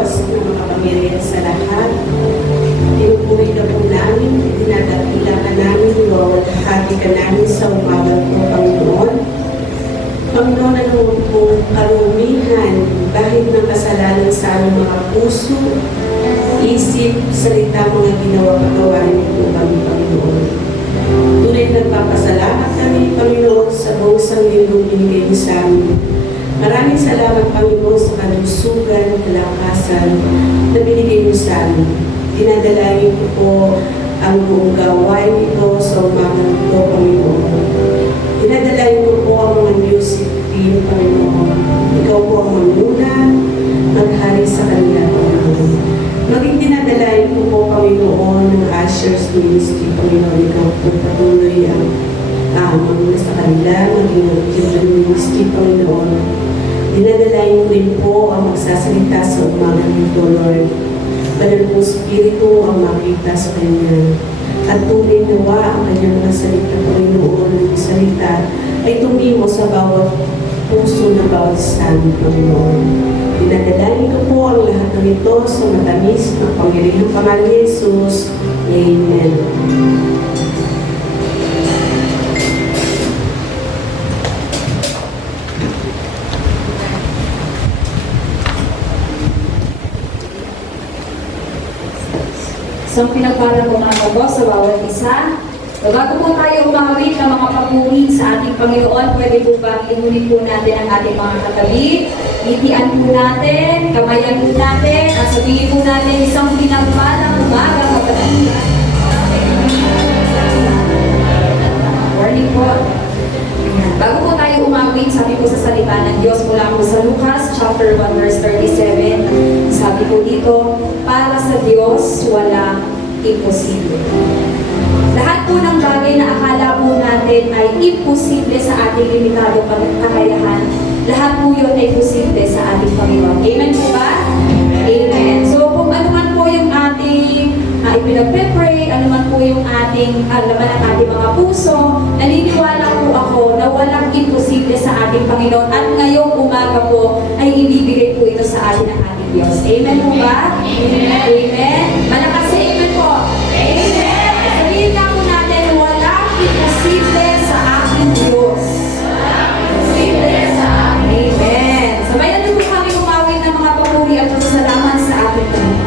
Diyos na makapangyarihan sa lahat. Pinupuri ka po namin, dinadakila ka namin, Lord. Hati ka namin sa umaga po, Panginoon. Panginoon, ano po karumihan dahil ng kasalanan sa aming mga puso, isip, salita, mga ginawa pagawain po kami, Panginoon. Tunay nagpapasalamat kami, Panginoon, sa buong sanglingong binigay niyo sa amin. Maraming salamat, Panginoon, sa kalusugan, kalakasan na binigay niyo sa amin. Dinadalain ko po ang buong gawain ito sa umaga ito, Panginoon. Dinadalain ko po ang mga music team, Panginoon. Ikaw po ang mamuna, maghari sa kanila, Panginoon. Maging dinadalain ko po, Panginoon, ng Ushers Ministry, Panginoon. Ikaw po patuloy ang mamuna sa kanila, maging ang Children Ministry, Panginoon. Dinadalain ko rin po ang magsasalita sa umaga nito, Lord. Banal pong Espiritu ang makita sa Kanya. At tunay nawa ang Kanyang mga salita, Panginoon, ang salita ay tumimo sa bawat puso ng bawat stand, Panginoon. Dinadalain ko po ang lahat ng ito sa matamis ng Panginoon pangalan ni Jesus. Amen. So, pinagpala po mga po sa bawat isa. Bago po tayo umawit ng mga papuri sa ating Panginoon, pwede po ba inulit po natin ang ating mga katabi? Itian po natin, kamayan po natin, at sabihin po natin isang pinagpalang umaga kapatid. Morning po. Ayan. Bago po tayo umawit, sabi po sa salita ng Diyos mula po sa Lucas chapter 1 verse 37, sabi po dito, para sa Diyos walang imposible. Lahat po ng bagay na akala po natin ay imposible sa ating limitado kakayahan, lahat po yun ay posible sa ating Panginoon. Amen po ba? Amen. So kung ano man po yung ating ipinagpe-pray, ano man po yung ating laman ng ating mga puso, naniniwala po ako na walang imposible sa ating Panginoon at ngayong umaga po ay ibibigay po ito sa atin ng ating Diyos. Amen po ba? Amen. Amen. Malakas sa amen po. Amen. Sabihin na po natin, walang imposible sa ating Diyos. Walang imposible sa ating Diyos. Amen. Sabayan niyo po kami umawit ng mga papuri at pasasalamat sa ating Panginoon.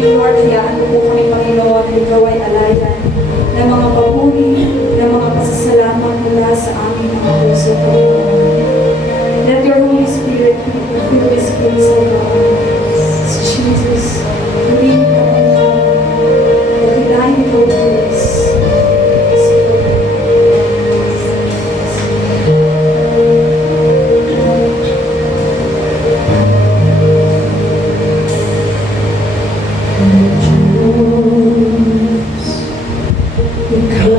morning, Lord, hayaan mo po kami, Panginoon, na ikaw ay alayan ng mga papuri, ng mga pasasalamat mula sa aming mga puso, Panginoon. Let your Holy Spirit fill this place, O Lord. Jesus, bring ka, Panginoon. Pagkilain ikaw, please. Ikaw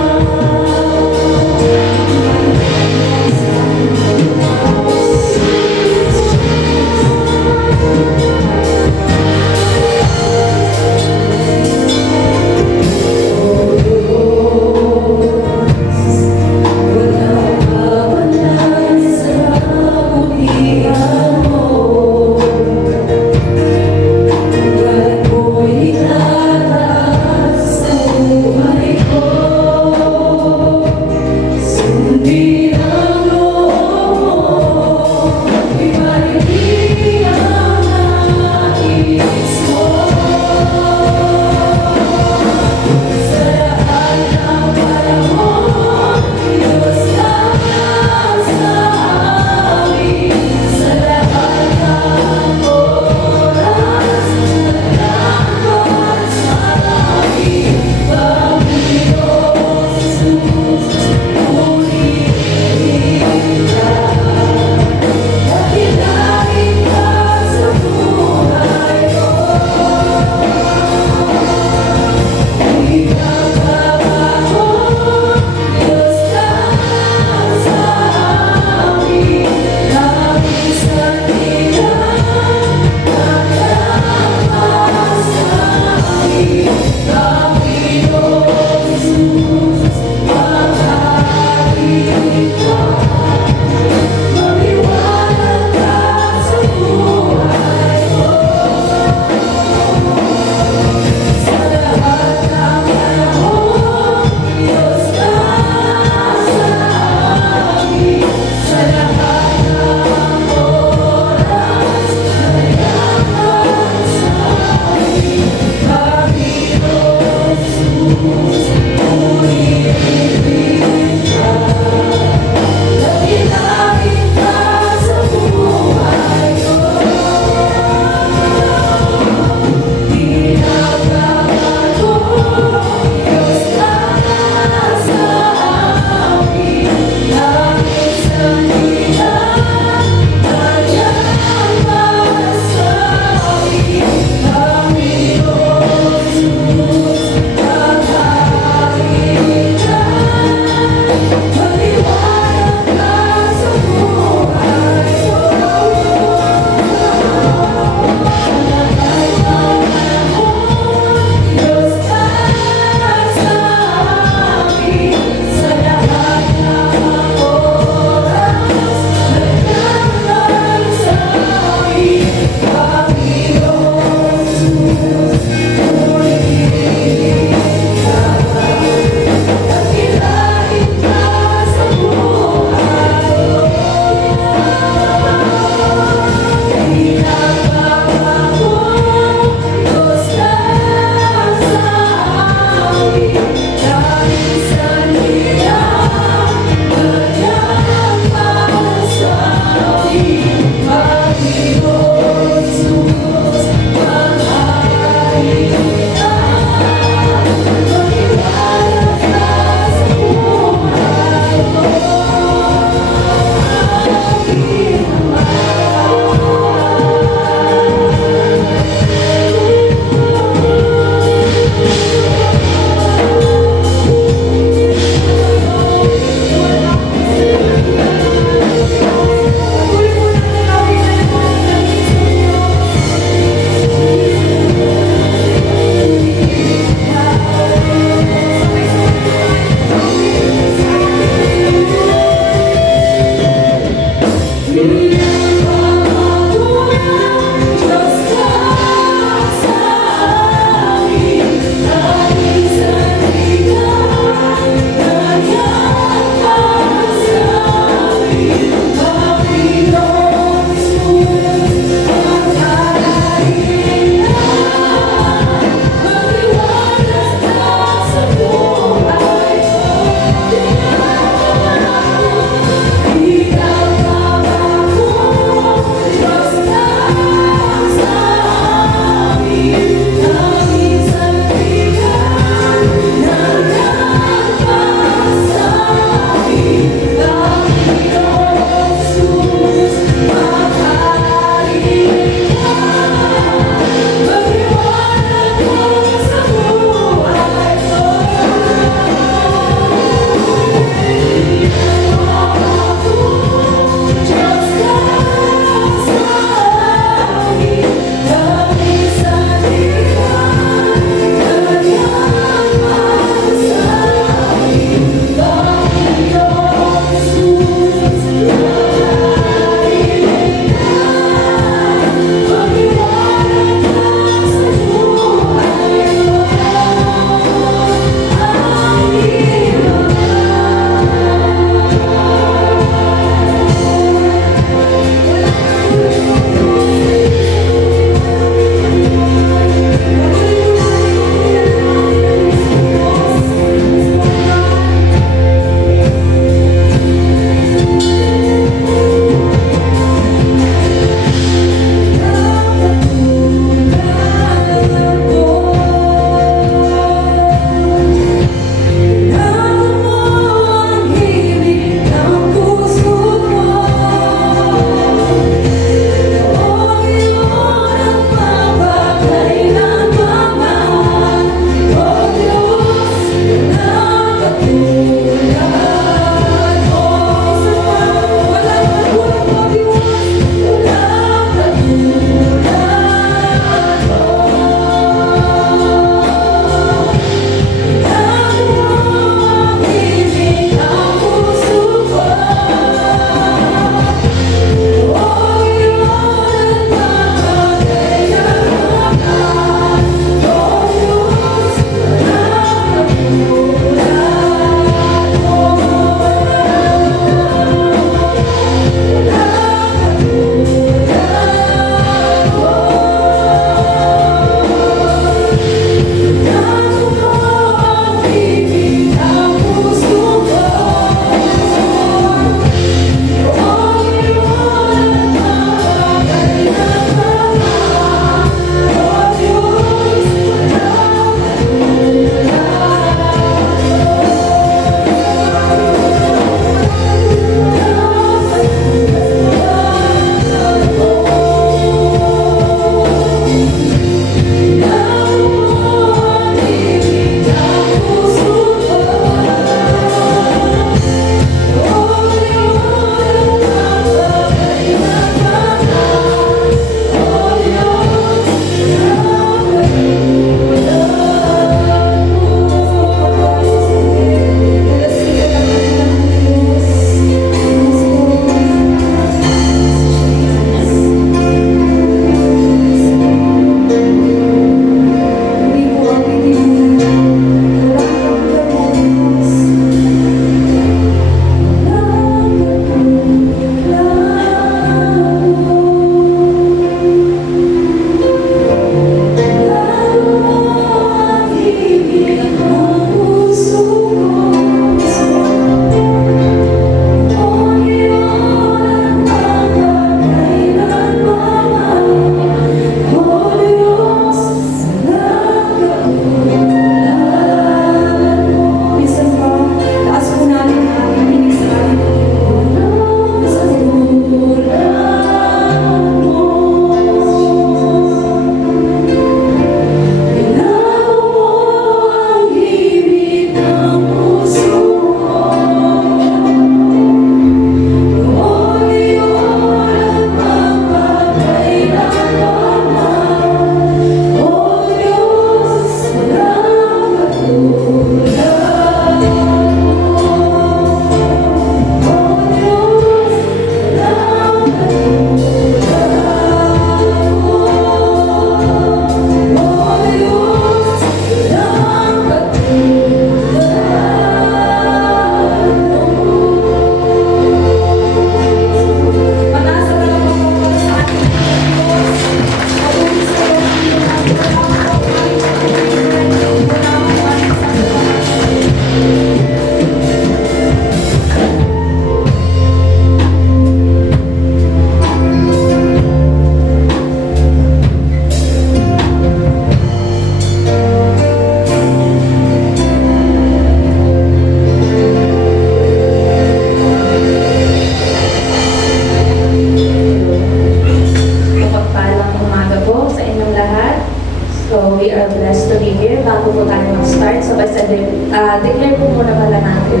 declare po muna pala natin.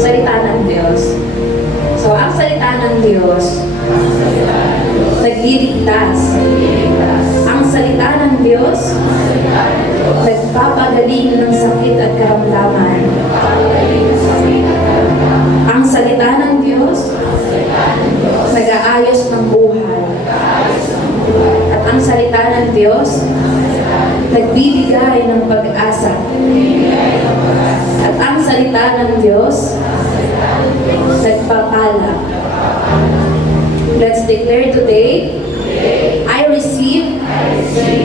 Salita ng Diyos. So, ang salita ng Diyos, nagliligtas. Ang salita ng Diyos, nagpapagaling ng sakit at karamdaman. Ang salita ng Diyos, nag-aayos ng buhay. At ang salita ng Diyos, nagbibigay ng pag-asa. At ang salita ng Diyos, nagpapala. Let's declare today, I receive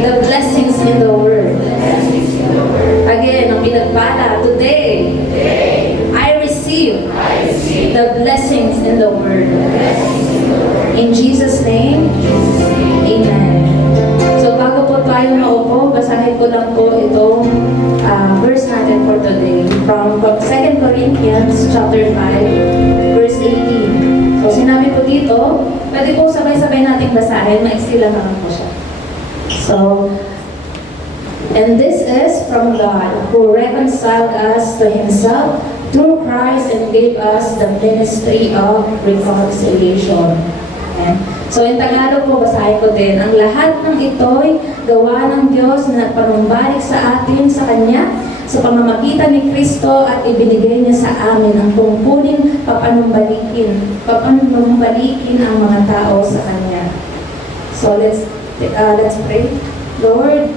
the blessings in the Word. Again, ang pinagpala, today, I receive the blessings in the Word. In Jesus' name, Amen. So bago po tayo maupo, basahin ko lang po itong verse natin for today from 2 Corinthians chapter 5, verse 18. So sinabi po dito, pwede po sabay-sabay nating basahin, maiksi lang naman po siya. So, and this is from God, who reconciled us to Himself through Christ and gave us the ministry of reconciliation. Amen. So, in Tagalog po, basahin ko din, ang lahat ng ito'y gawa ng Diyos na panumbalik sa atin sa Kanya sa pamamagitan ni Kristo at ibinigay niya sa amin ang tungkulin papanumbalikin ang mga tao sa Kanya. So, let's pray. Lord,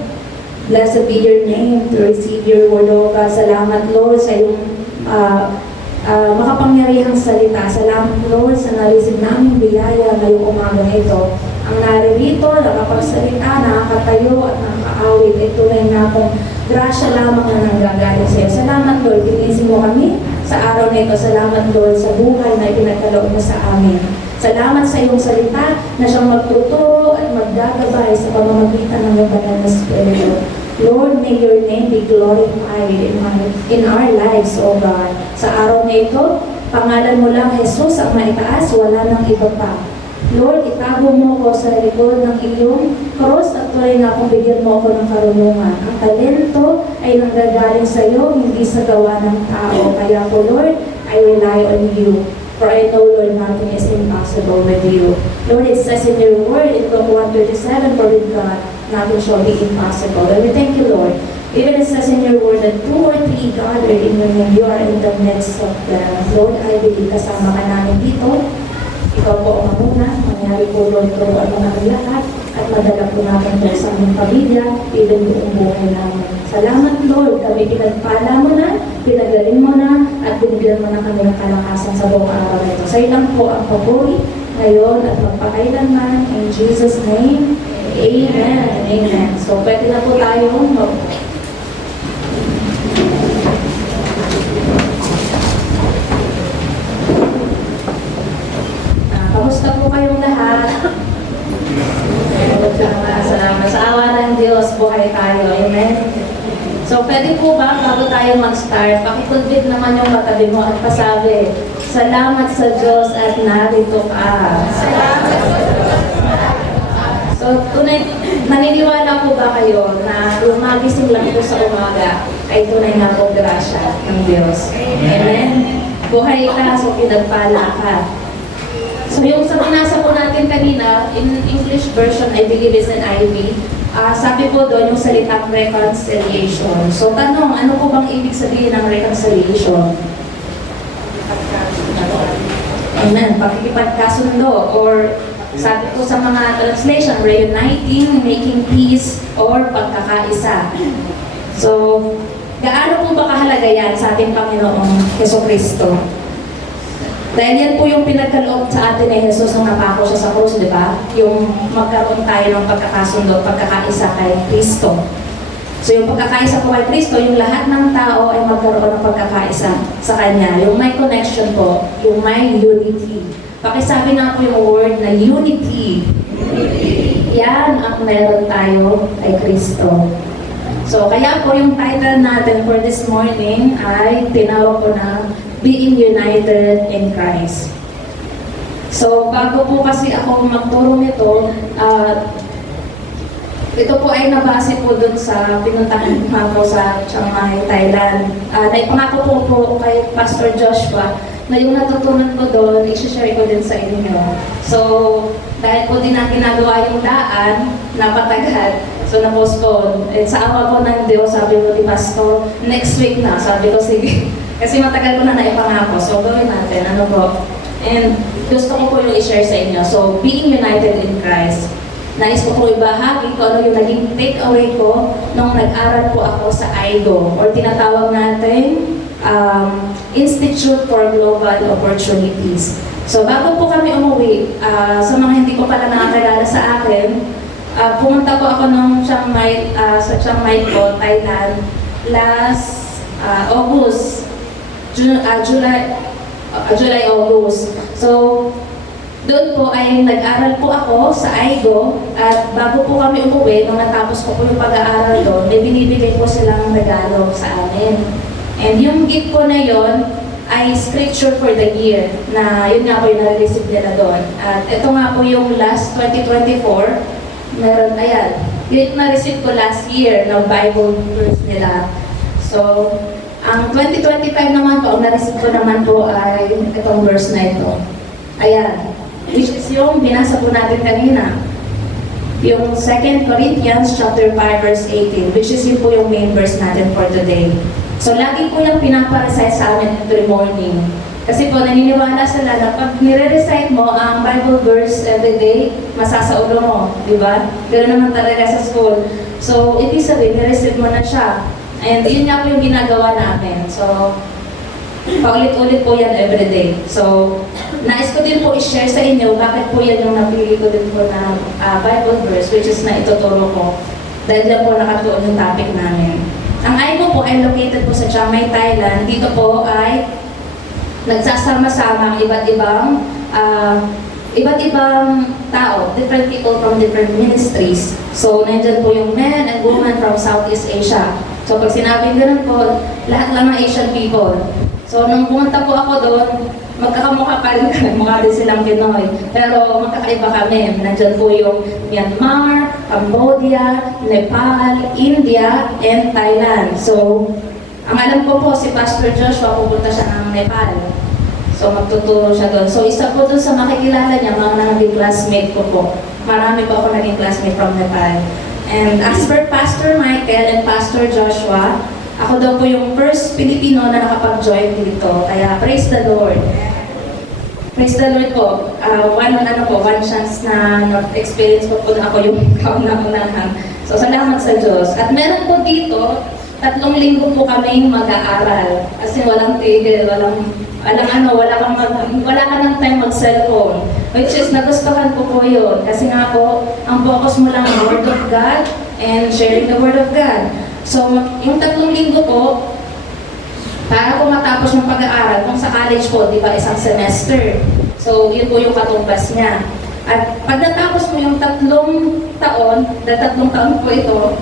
blessed be your name to receive your word, O God. Salamat, Lord, sa iyong makapangyarihang salita. Salamat, Lord, sa narisip naming biyaya ngayong umaga ito. Ang naririto, nakapagsalita, nakakatayo at nakakaawit, ay tunay na akong grasya lamang na nanggagaling sa iyo. Salamat, Lord, ginising mo kami sa araw na ito. Salamat, Lord, sa buhay na ipinagkaloob mo sa amin. Salamat sa iyong salita na siyang magtuturo at maggagabay sa pamamagitan ng iyong banal na Espiritu. Lord, may your name be glorified in our lives, O God. Sa araw na ito, pangalan mo lang, Jesus, ang maitaas, wala nang iba pa. Lord, itago mo ko sa likod ng iyong cross at tuloy na akong bigyan mo ako ng karunungan. Ang talento ay nanggagaling sa iyo, hindi sa gawa ng tao. Kaya po, Lord, I rely on you. For I know, Lord, nothing is impossible with you. Lord, it says in your word, in Luke 1:37, for with God, nothing shall be impossible. And we thank you, Lord. Even it says in your word that 2 or 3 gathered in your name, you are in the midst of them. Lord, I believe kasama ka namin dito. Ikaw po ang mamuna. Mangyari po, Lord, turuan mo namin lahat at madala po namin po sa aming pamilya, even buong buhay namin. Salamat, Lord. Kami pinagpala mo na, pinagaling mo na, at binigyan mo na kami ng kalakasan sa buong araw na ito. Sa ilang po ang papuri ngayon at magpakailanman. In Jesus' name, Amen. Amen. So, pwede na po tayong kamusta po kayong lahat? Salamat. Sa awa ng Diyos, buhay tayo. Amen. So, pwede po ba, bago tayo mag-start, pakikudbit naman yung katabi mo at pasabi, salamat sa Diyos at narito ka. Salamat sa Diyos. So, tunay, naniniwala po ba kayo na lumagising lang po sa umaga ay tunay na po grasya ng Diyos? Amen? Buhay ka, so pinagpala ka. So yung sa binasa po natin kanina, in English version, I believe is an IB, sabi po doon yung salitang reconciliation. So tanong, ano po bang ibig sabihin ng reconciliation? Amen, pakikipagkasundo, or sabi po sa mga translation, reuniting, making peace, or pagkakaisa. So, gaano po ba kahalaga yan sa ating Panginoong Jesucristo? Dahil yan po yung pinagkaloob sa atin ni Jesus nung napako siya sa krus, di ba? Yung magkaroon tayo ng pagkakasundo, pagkakaisa kay Kristo. So yung pagkakaisa po kay Kristo, yung lahat ng tao ay magkaroon ng pagkakaisa sa Kanya. Yung may connection po, yung may unity. Pakisabi nga po yung word na unity. Yan ang meron tayo kay Kristo. So kaya po yung title natin for this morning ay tinawag ko na Being United in Christ. So, bago po kasi ako magturo nito, Ito po ay nabase po dun sa pinuntahan ko sa Chiang Mai, Thailand. Naipangako po kay Pastor Joshua na yung natutunan ko doon, i-share ko din sa inyo. So, dahil po din na ginagawa yung daan, napatagal. So, na-postpone. And sa awa po ng Diyos, sabi ko ni Pastor, next week na. Sabi ko, sige. Kasi matagal ko na naipangako. So, gawin natin. Ano po? And gusto ko po yung i-share sa inyo. So, being united in Christ. Nais ko po ibahagi kung ano yung naging take-away ko nung nag-aral po ako sa IGO or tinatawag natin Institute for Global Opportunities. So bago po kami umuwi, sa mga hindi ko pala nakakilala sa akin, pumunta po ako sa Chiang Mai po, Thailand, last August, July, August. So, doon po ay nag-aral po ako sa IGO at bago po kami umuwi, nung natapos ko po yung pag-aaral doon, may binibigay po silang regalo sa amin. And yung gift ko na yon ay scripture for the year na yun nga po yung na-receive nila doon. At ito nga po yung last 2024, meron, ayan, yun na-receive ko last year ng Bible verse nila. So, ang 2025 naman po, ang na-receive ko naman po ay itong verse na ito. Ayan. Which is yung binasa po natin kanina. Yung 2 Corinthians chapter 5 verse 18, which is yun po yung main verse natin for today. So lagi po yung pinaparecite sa amin every morning. Kasi po naniniwala sila na pag nire-recite mo ang Bible verse every day, masasaulo mo, di ba? Ganoon naman talaga sa school. So ibig sabihin, nire-receive mo na siya. And yun nga po yung ginagawa namin. So paulit-ulit po yan everyday. So, nais ko din po i-share sa inyo bakit po yan yung napili ko din po na Bible verse which is na ituturo ko. Dahil yan po nakatuon yung topic namin. Ang IGO po ay located po sa Chiang Mai, Thailand. Dito po ay nagsasama-sama ang iba't ibang tao, different people from different ministries. So, nandyan po yung men and women from Southeast Asia. So, pag sinabing ganun po, lahat lang ng Asian people. So, nung pumunta po ako doon, magkakamukha pa rin kami, mukha din silang Pinoy. Pero magkakaiba kami. Nandyan po yung Myanmar, Cambodia, Nepal, India, and Thailand. So, ang alam ko po, si Pastor Joshua, pupunta siya ng Nepal. So, magtuturo siya doon. So, isa po doon sa makikilala niya, mga naging classmate ko po. Marami po ako naging classmate from Nepal. And as per Pastor Michael and Pastor Joshua, ako daw po yung first Pilipino na nakapag-join dito. Kaya praise the Lord. Praise the Lord po. One chance na experience ko po na ako yung kauna-unahan. So salamat sa Diyos. At meron po dito, 3 linggo po kaming mag-aaral. Kasi walang tigil, wala ka ng time mag-cellphone. Which is, nagustuhan ko po yun. Kasi nga po, ang focus mo lang ang Word of God and sharing the Word of God. So, yung 3 linggo po, para po matapos ng pag-aaral, kung sa college po, di ba, isang semester. So, yun po yung katumbas niya. At pag natapos mo yung 3 taon, dahil 3 taon po ito,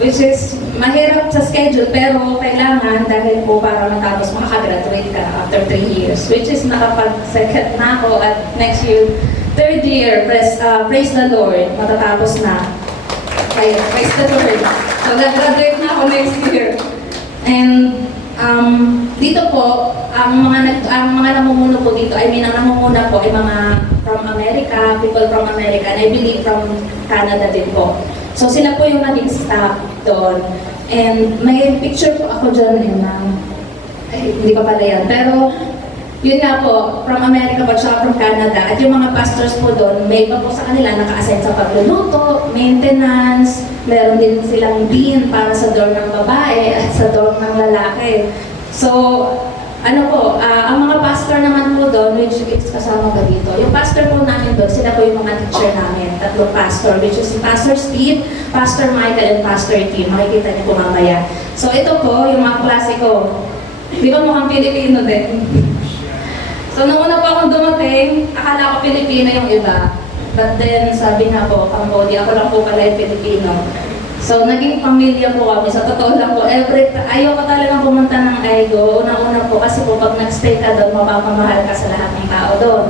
which is mahirap sa schedule, pero kailangan dahil po para matapos, makakagraduate ka after 3 years. Which is nakapag-second na ako at next year, 3rd year, praise the Lord, matatapos na. Kaya, praise the Lord. So, graduate na ako next year. And dito po, ang mga namumuno po dito, ang namumuna po ay mga from America, people from America, and I believe from Canada din po. So, sila po yung naging staff doon. And may picture po ako dyan, hindi pa pala yan. Pero, yun nga po, from America po, tsaka from Canada. At yung mga pastors po doon, may iba po sa kanila naka-assign sa pagluluto, maintenance, meron din silang dean para sa dorm ng babae at sa dorm ng lalaki. So, ang mga pastor naman po doon, which is kasama ka dito, yung pastor po namin doon, sila po yung mga teacher namin, 3 pastor, which is si Pastor Steve, Pastor Michael, and Pastor Tim. Makikita niyo po mamaya. So, ito po, yung mga klase ko. Di ba mukhang Pilipino din? So, nung una po akong dumating, akala ko Pilipino yung iba. But then, sabi nga po, Cambodia, ako lang po pala yung Pilipino. So, naging pamilya po kami. Sa totoo lang po, ayoko talagang pumunta ng IGO. Una-una po, kasi po pag nag-stay ka doon, mapapamahal ka sa lahat ng tao doon.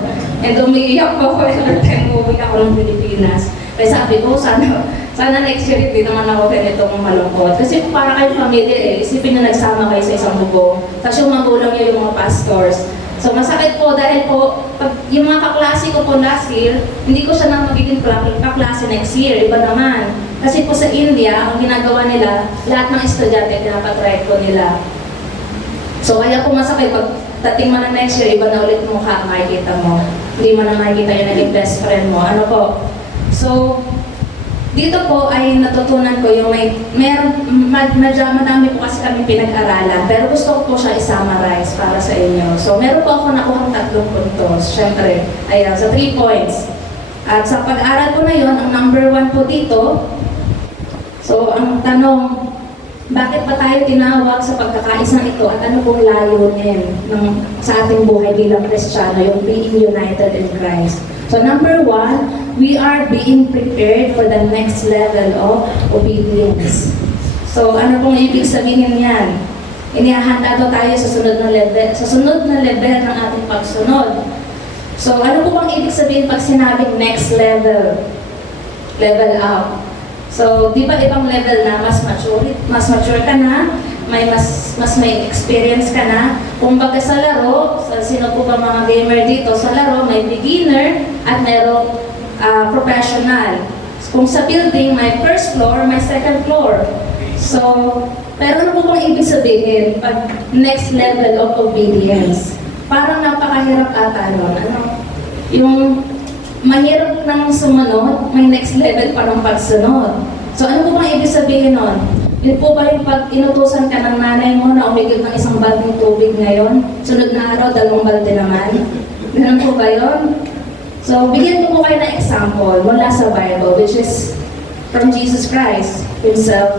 And umiiyak po ako every time uwi ako ng Pilipinas. Kaya sabi ko, sana Sana next year hindi naman ako ganito malungkot. Kasi para kayong pamilya eh, isipin na nagsama kayo sa isang bubong. Tapos yung magulang niyo yung mga pastors. So masakit po dahil po, pag yung mga kaklase ko po last year, hindi ko siya na magiging kaklase next year, iba naman. Kasi po sa India, ang ginagawa nila, lahat ng estudyante, pinapatry ko nila. So kaya po masakit, pag dating mo na next year, iba na ulit mukha ang makikita mo. Hindi mo na makikita yung naging best friend mo. Ano po? So, dito po ay natutunan ko yung madami po kasi kami pinag-aralan, pero gusto ko po siya i-summarize para sa inyo. So, meron po ako nakuhang 3 puntos. Siyempre, ayan, sa 3 points. At sa pag-aaral ko na yon, ang number 1 po dito, so, ang tanong, bakit pa tayo tinawag sa pagkakaisang ito at ano pong layunin sa ating buhay bilang Kristiyano, yung being united in Christ? So number 1, we are being prepared for the next level of obedience. So ano pong ibig sabihin yan? Inihahanda daw tayo sa sunod na level ng ating pagsunod. So ano po bang ibig sabihin pag sinabing next level? Level up. So, di ba ibang level na mas mature ka na, mas may experience ka na. Kumbaga sa laro, sino po ba mga gamer dito? Sa laro, may beginner at mayroong professional. Kung sa building, may first floor, may second floor. So, pero ano po bang ibig sabihin pag next level of obedience? Parang napakahirap ata nun. Yung mahirap nang sumunod, may next level pa ng pagsunod. So ano po bang ibig sabihin nun? Yun po ba yung pag inutusan ka ng nanay mo na umigil ng isang balding tubig ngayon, sunod na araw, 2 balde naman? Ganun po ba yun? So bigyan ko po kayo ng example mula sa Bible, which is from Jesus Christ himself.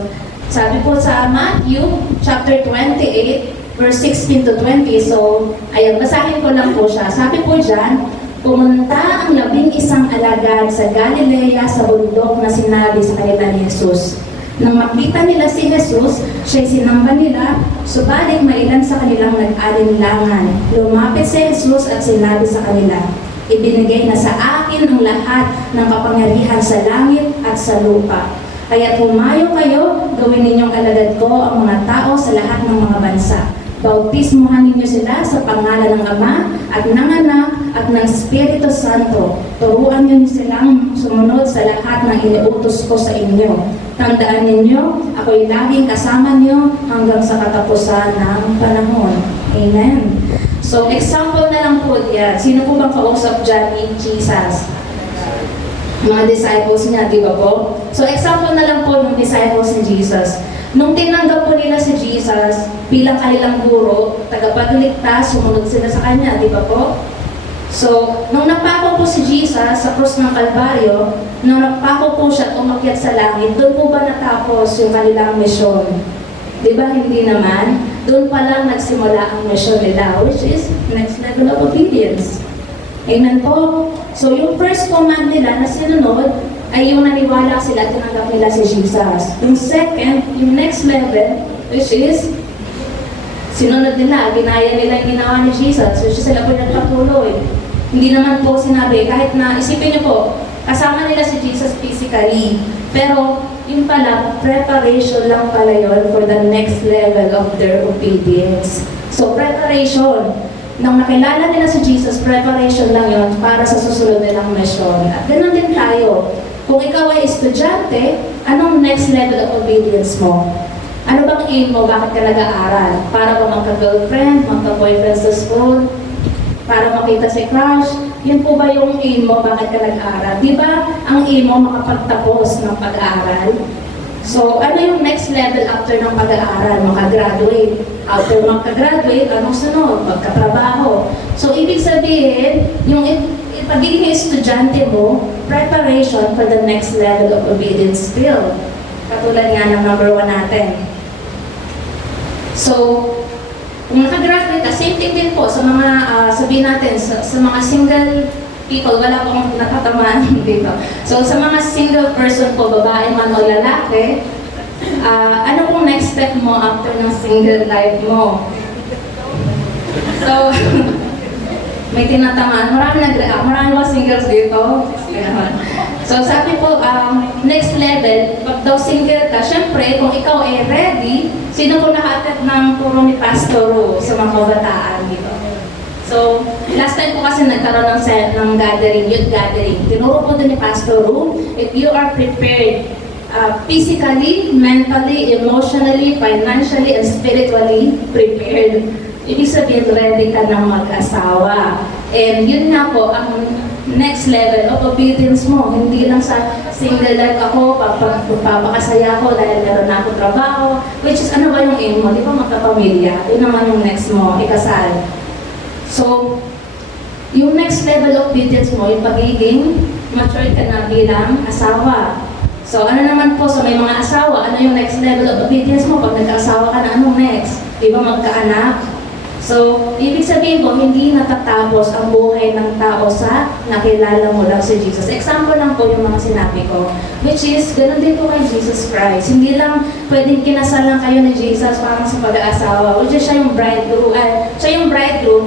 Sabi po sa Matthew chapter 28, verse 16 to 20. So, ayan, basahin ko lang po siya. Sabi po dyan, pumunta ang 11 alagad sa Galilea sa bundok na sinabi sa kanila ni Jesus. Nang makita nila si Jesus, siya'y sinamba nila, subalit mailan sa kanilang nag-alinlangan. Lumapit si Jesus at sinabi sa kanila, ibinigay na sa akin ang lahat ng kapangyarihan sa langit at sa lupa. Kaya pumayo kayo, gawin ninyong alagad ko ang mga tao sa lahat ng mga bansa. Bautismuhan ninyo sila sa pangalan ng Ama at ng Anak at ng Espiritu Santo. Turuan niyo silang sumunod sa lahat ng iniutos ko sa inyo. Tandaan ninyo, ako'y laging kasama niyo hanggang sa katapusan ng panahon. Amen. So, example na lang po yan. Sino po bang kausap dyan ni Jesus? Mga disciples niya, di ba po? So, example na lang po ng disciples ni Jesus. Nung tinanggap po nila si Jesus bilang kanilang guro, tagapagligtas, sumunod sila sa Kanya, di ba po? So, nung napako po si Jesus sa krus ng Kalbaryo, nung napako po siya at umakyat sa langit, doon po ba natapos yung kanilang misyon? Di ba hindi naman? Doon pa lang nagsimula ang misyon nila, which is next level of obedience. Amen po? So, yung first command nila na sinunod, ay yung naniwala sila at tinanggap nila si Jesus. Yung second, yung next level, which is, sinunod nila, ginaya nila yung ginawa ni Jesus, which is sila po nagpatuloy. Hindi naman po sinabi, kahit na, isipin niyo po, kasama nila si Jesus physically, pero yung pala, preparation lang pala yun for the next level of their obedience. So, preparation. Nang nakilala nila si Jesus, preparation lang yun para sa susunod nilang mission. At ganoon din tayo. Kung ikaw ay estudyante, anong next level of obedience mo? Ano bang aim mo? Bakit ka nag-aaral? Para ba magka-girlfriend, magka-boyfriend sa school? Para makita si crush? Yun po ba yung aim mo? Bakit ka nag-aaral? Di ba ang aim mo makapagtapos ng pag-aaral? So, ano yung next level after ng pag-aaral? Makagraduate. After makagraduate, anong sunod? Magkatrabaho. So, ibig sabihin, yung pagiging estudyante mo, preparation for the next level of obedience skill. Katulad nga ng number 1 natin. So, kung nakagraduate ka, same thing din po sa mga, sabihin natin, sa mga single people, wala pong natatamaan dito. So, sa mga single person po, babae man o lalaki, ano pong next step mo after ng single life mo? So, may tinatamaan. Marami ba singles dito? So, So sabi po, next level, pag daw single ka, syempre, kung ikaw ay ready, sino po nakaatid ng turo ni Pastor Ru sa mga kabataan dito? So, last time po kasi nagkaroon ng gathering, youth gathering. Tinuro po din ni Pastor Ru, if you are prepared physically, mentally, emotionally, financially, and spiritually prepared, ibig sabihin ready ka ng mag-asawa. And yun nga po, ang next level of obedience mo, hindi lang sa single life ako, papakasaya ko dahil meron na ako trabaho, which is ano ba yung aim mo? Di ba magkapamilya? Yun naman yung next mo, ikasal. So, yung next level of obedience mo, yung pagiging matured ka na bilang asawa. So, ano naman po sa may mga asawa, ano yung next level of obedience mo? Pag nagka-asawa ka na, anong next? Di ba magkaanak? So, ibig sabihin po, hindi natatapos ang buhay ng tao sa nakilala mo lang si Jesus. Example lang po yung mga sinabi ko, which is, ganun din po kay Jesus Christ. Hindi lang pwedeng kinasal lang kayo ni Jesus parang sa pag-aasawa, which is siya yung bridegroom,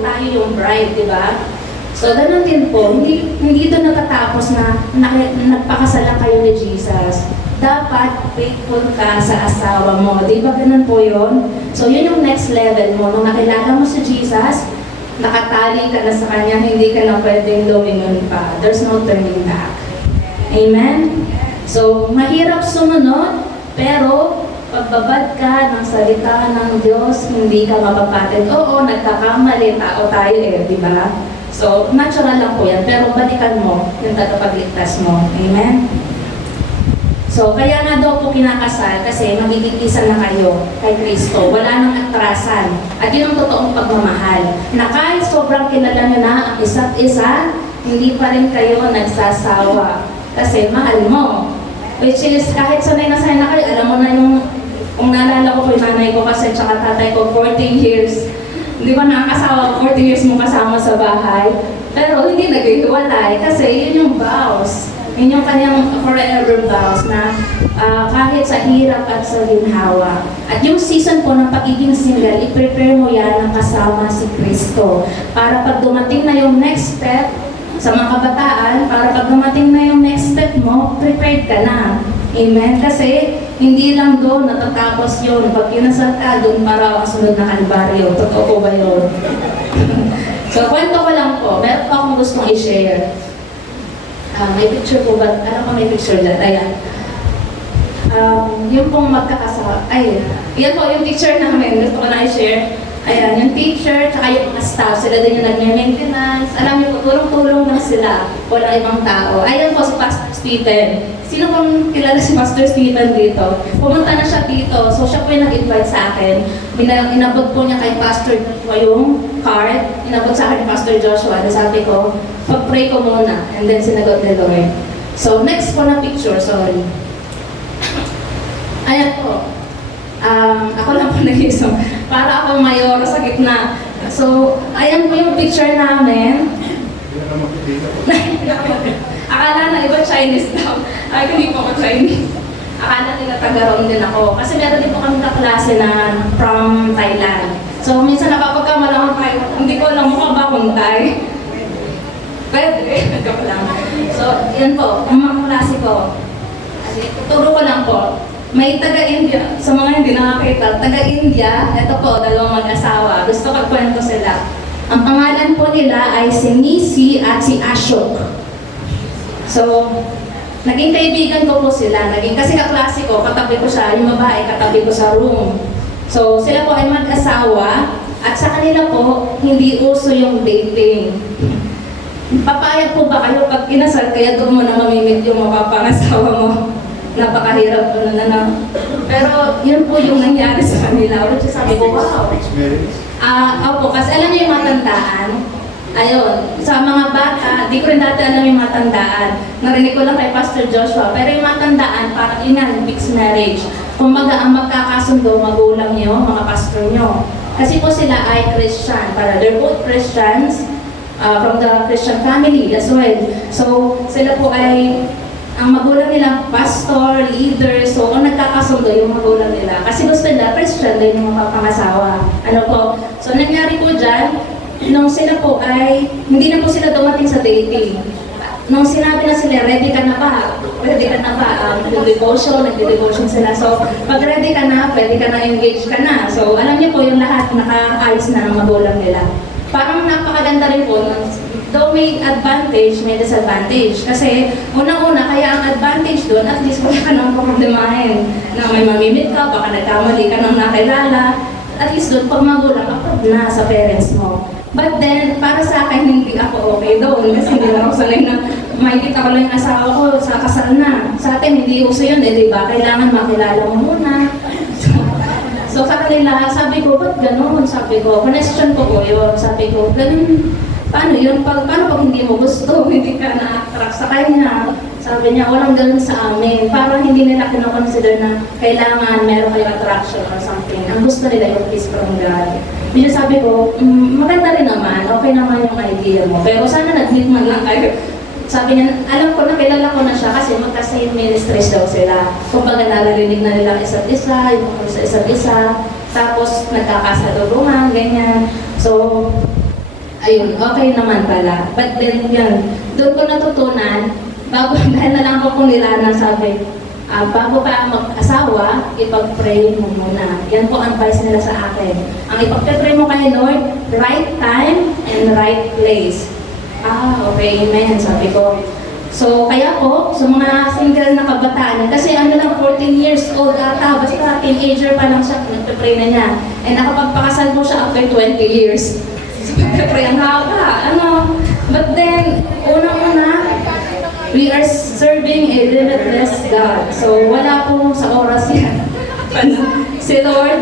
tayo yung bride, di ba? So, ganun din po, hindi ito natatapos na nagpakasal lang kayo ni Jesus. Dapat faithful ka sa asawa mo. Di ba ganun po yun? So, yun yung next level mo. Nung nakilala mo si Jesus, nakatali ka na sa Kanya, hindi ka na pwedeng lumingon pa. There's no turning back. Amen? So, mahirap sumunod, pero pagbabad ka ng salita ng Diyos, hindi ka mapapatid. Oo, nagkakamali, tao tayo di ba? So, natural lang po yan, pero balikan mo yung tagapagligtas mo. Amen? So, kaya nga daw po kinakasal kasi magiging isa na kayo kay Kristo. Wala nang atrasan. At yun ang totoong pagmamahal. Na kahit sobrang kilala nyo na ang isa't isa, hindi pa rin kayo nagsasawa. Kasi mahal mo. Which is, kahit sanay na kayo, alam mo na yung, kung naalala ko po yung nanay ko kasi tsaka tatay ko, 40 years. Di ba nakakasawa ko, 40 years mo kasama sa bahay. Pero hindi naghihiwalay kasi yun yung vows. Yun yung kanyang forever vows na kahit sa hirap at sa ginhawa. At yung season po ng pagiging single, i-prepare mo yan ng kasama si Kristo. Para pag dumating na yung next step sa mga kabataan, para pag dumating na yung next step mo, prepared ka na. Amen? Kasi hindi lang doon natatapos yun. Pag kinasal ka, doon para ang sunod na kalbaryo. Totoo po ba yun? So, kwento ko lang po. Meron pa akong gustong i-share. May picture po ba? Ano pa may picture dyan? Ayan. Yung pong magkakasama. Ay, yan po yung picture namin. Gusto ko na i-share. Ayan, yung teacher, tsaka yung mga staff. Sila din yung nag-maintenance. Alam niyo po, tulong-tulong lang sila. Walang ibang tao. Ayan po si Pastor Stephen. Sino pong kilala si Pastor Stephen dito? Pumunta na siya dito. So siya po yung nag-invite sa akin. Inabot po niya kay Pastor Joshua yung card. Inabot sa akin ni Pastor Joshua. Sabi ko, pag-pray ko muna. And then sinagot ni Lord. So next po na picture, sorry. Ayan po. Ako lang po nag-isip. Para akong mayor sa gitna. So, ayan po yung picture namin. Akala na iba Chinese daw. Ay, hindi po ako Chinese. Akala nila taga-roon din ako. Kasi meron din po kami kaklase na from Thailand. So, minsan napapagkamalang tayo. Hindi ko alam mukha ba akong Thai. Pwede, joke lang. So, yan po, ang mga klase ko. Tuturo ko lang po. May taga-India, sa mga hindi nakakita, taga-India, ito po, dalawang mag-asawa. Gusto ko kwento sila. Ang pangalan po nila ay si Nisi at si Ashok. So, naging kaibigan ko po sila. Kasi kaklase ko, katabi ko siya, yung babae, katabi ko sa room. So, sila po ay mag-asawa, at sa kanila po, hindi uso yung dating. Papayag po ba kayo pag kinasal, kaya doon mo na mamimit yung mapapangasawa mo? Napakahirap po na. Pero yun po yung nangyari sa kanila. Which is sabi ko, wow. Opo, kasi alam niyo yung matandaan. Ayun, sa mga bata, di ko rin dati alam yung matandaan. Narinig ko lang kay Pastor Joshua. Pero yung matandaan, parang yun nga, mixed marriage. Kumbaga, ang magkakasundo, magulang niyo, mga pastor niyo. Kasi po sila ay Christian. They're both Christians from the Christian family as well. So, sila po ay ang magulang nila, pastor, leader, so kung nagkakasundo yung magulang nila. Kasi gusto nila, Christian din yung mapapangasawa. Ano po? So nangyari po dyan, nung sila po ay, hindi na po sila dumating sa dating. nung sinabi na sila, ready ka na ba? Ready ka na ba? Nagde-devotion sila. So, pag ready ka na, pwede ka na, engage ka na. So, alam niyo po, yung lahat nakaayos na ng magulang nila. Parang napakaganda rin po, though may advantage, may disadvantage. Kasi, unang-una, kaya ang advantage doon, at least wala ka nang problemahin. Na may mamimit ka, baka nagkamali ka nang nakilala. At least doon, pag magulang, approve na sa parents mo. But then, para sa akin, hindi ako okay doon. Kasi hindi na ako sanay na makikita ko lang yung asawa ko sa kasal na. Sa atin, hindi uso yun, eh, di ba? Kailangan makilala mo muna. So sa kanila, sabi ko, ba't ganun? Sabi ko, question ko po yun. Sabi ko, ganun, paano yun? Paano pag hindi mo gusto, hindi ka na-attract sa kanya? Sabi niya, walang ganun sa amin. Parang hindi nila kinoconsider na kailangan meron kayong attraction or something. Ang gusto nila yung peace from God. Medyo sabi ko, maganda rin naman, okay naman yung idea mo. Pero sana nag-meet man lang kayo. Sabi niya, alam ko na, kilala ko na siya kasi magka-same ministries daw sila. Kumbaga naririnig na nila isa't isa, yung mga sa isa't isa. Tapos nagkakasalubungan, ganyan. So, ayun, okay naman pala. But then yan, doon ko natutunan, bago dahil na lang ako kung nila na sabi, bago pa mag-asawa, ipag-pray mo muna. Yan po ang advice nila sa akin. Ang ipag-pray mo kay Lord, right time and right place. Okay, amen, sabi ko. So, kaya po, sa mga single na kabataan, kasi ano lang, 14 years old ata, basta teenager pa lang siya, nagpe-pray na niya. And nakapagpakasal po siya after 20 years. So, nagpe-pray, ang haba, But then, unang-una, we are serving a limitless God. So, wala po sa oras yan. Si Lord,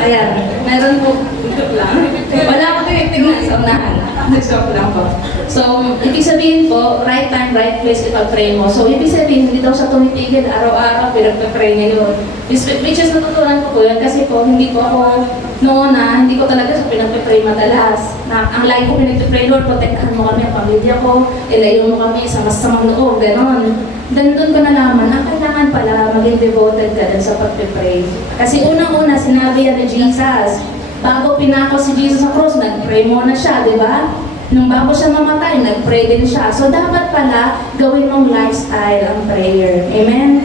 ayan, meron po, joke lang. Wala ko tinitignan sa unahan. Joke lang po. So, ibig sabihin po, right time, right place, ipag-pray mo. So, ibig sabihin, hindi daw siya tumitigil araw-araw, pinag-pray niya yun. Which is natutunan ko po yun, kasi po, hindi po ako, noon hindi ko talaga siya pinag-pray madalas. Ang lagi ko pinag-pray, Lord, protektahan mo kami, ang pamilya ko, ilayo mo kami sa masamang loob, gano'n. Then doon ko nalaman, kailangan pala maging devoted ka din sa pag-pray. Kasi unang-una, sinabi yan ni Jesus, bago pinako si Jesus sa cross, nag-pray muna siya, di ba? Nung bago siya mamatay, nag-pray din siya. So dapat pala, gawin mong lifestyle ang prayer. Amen?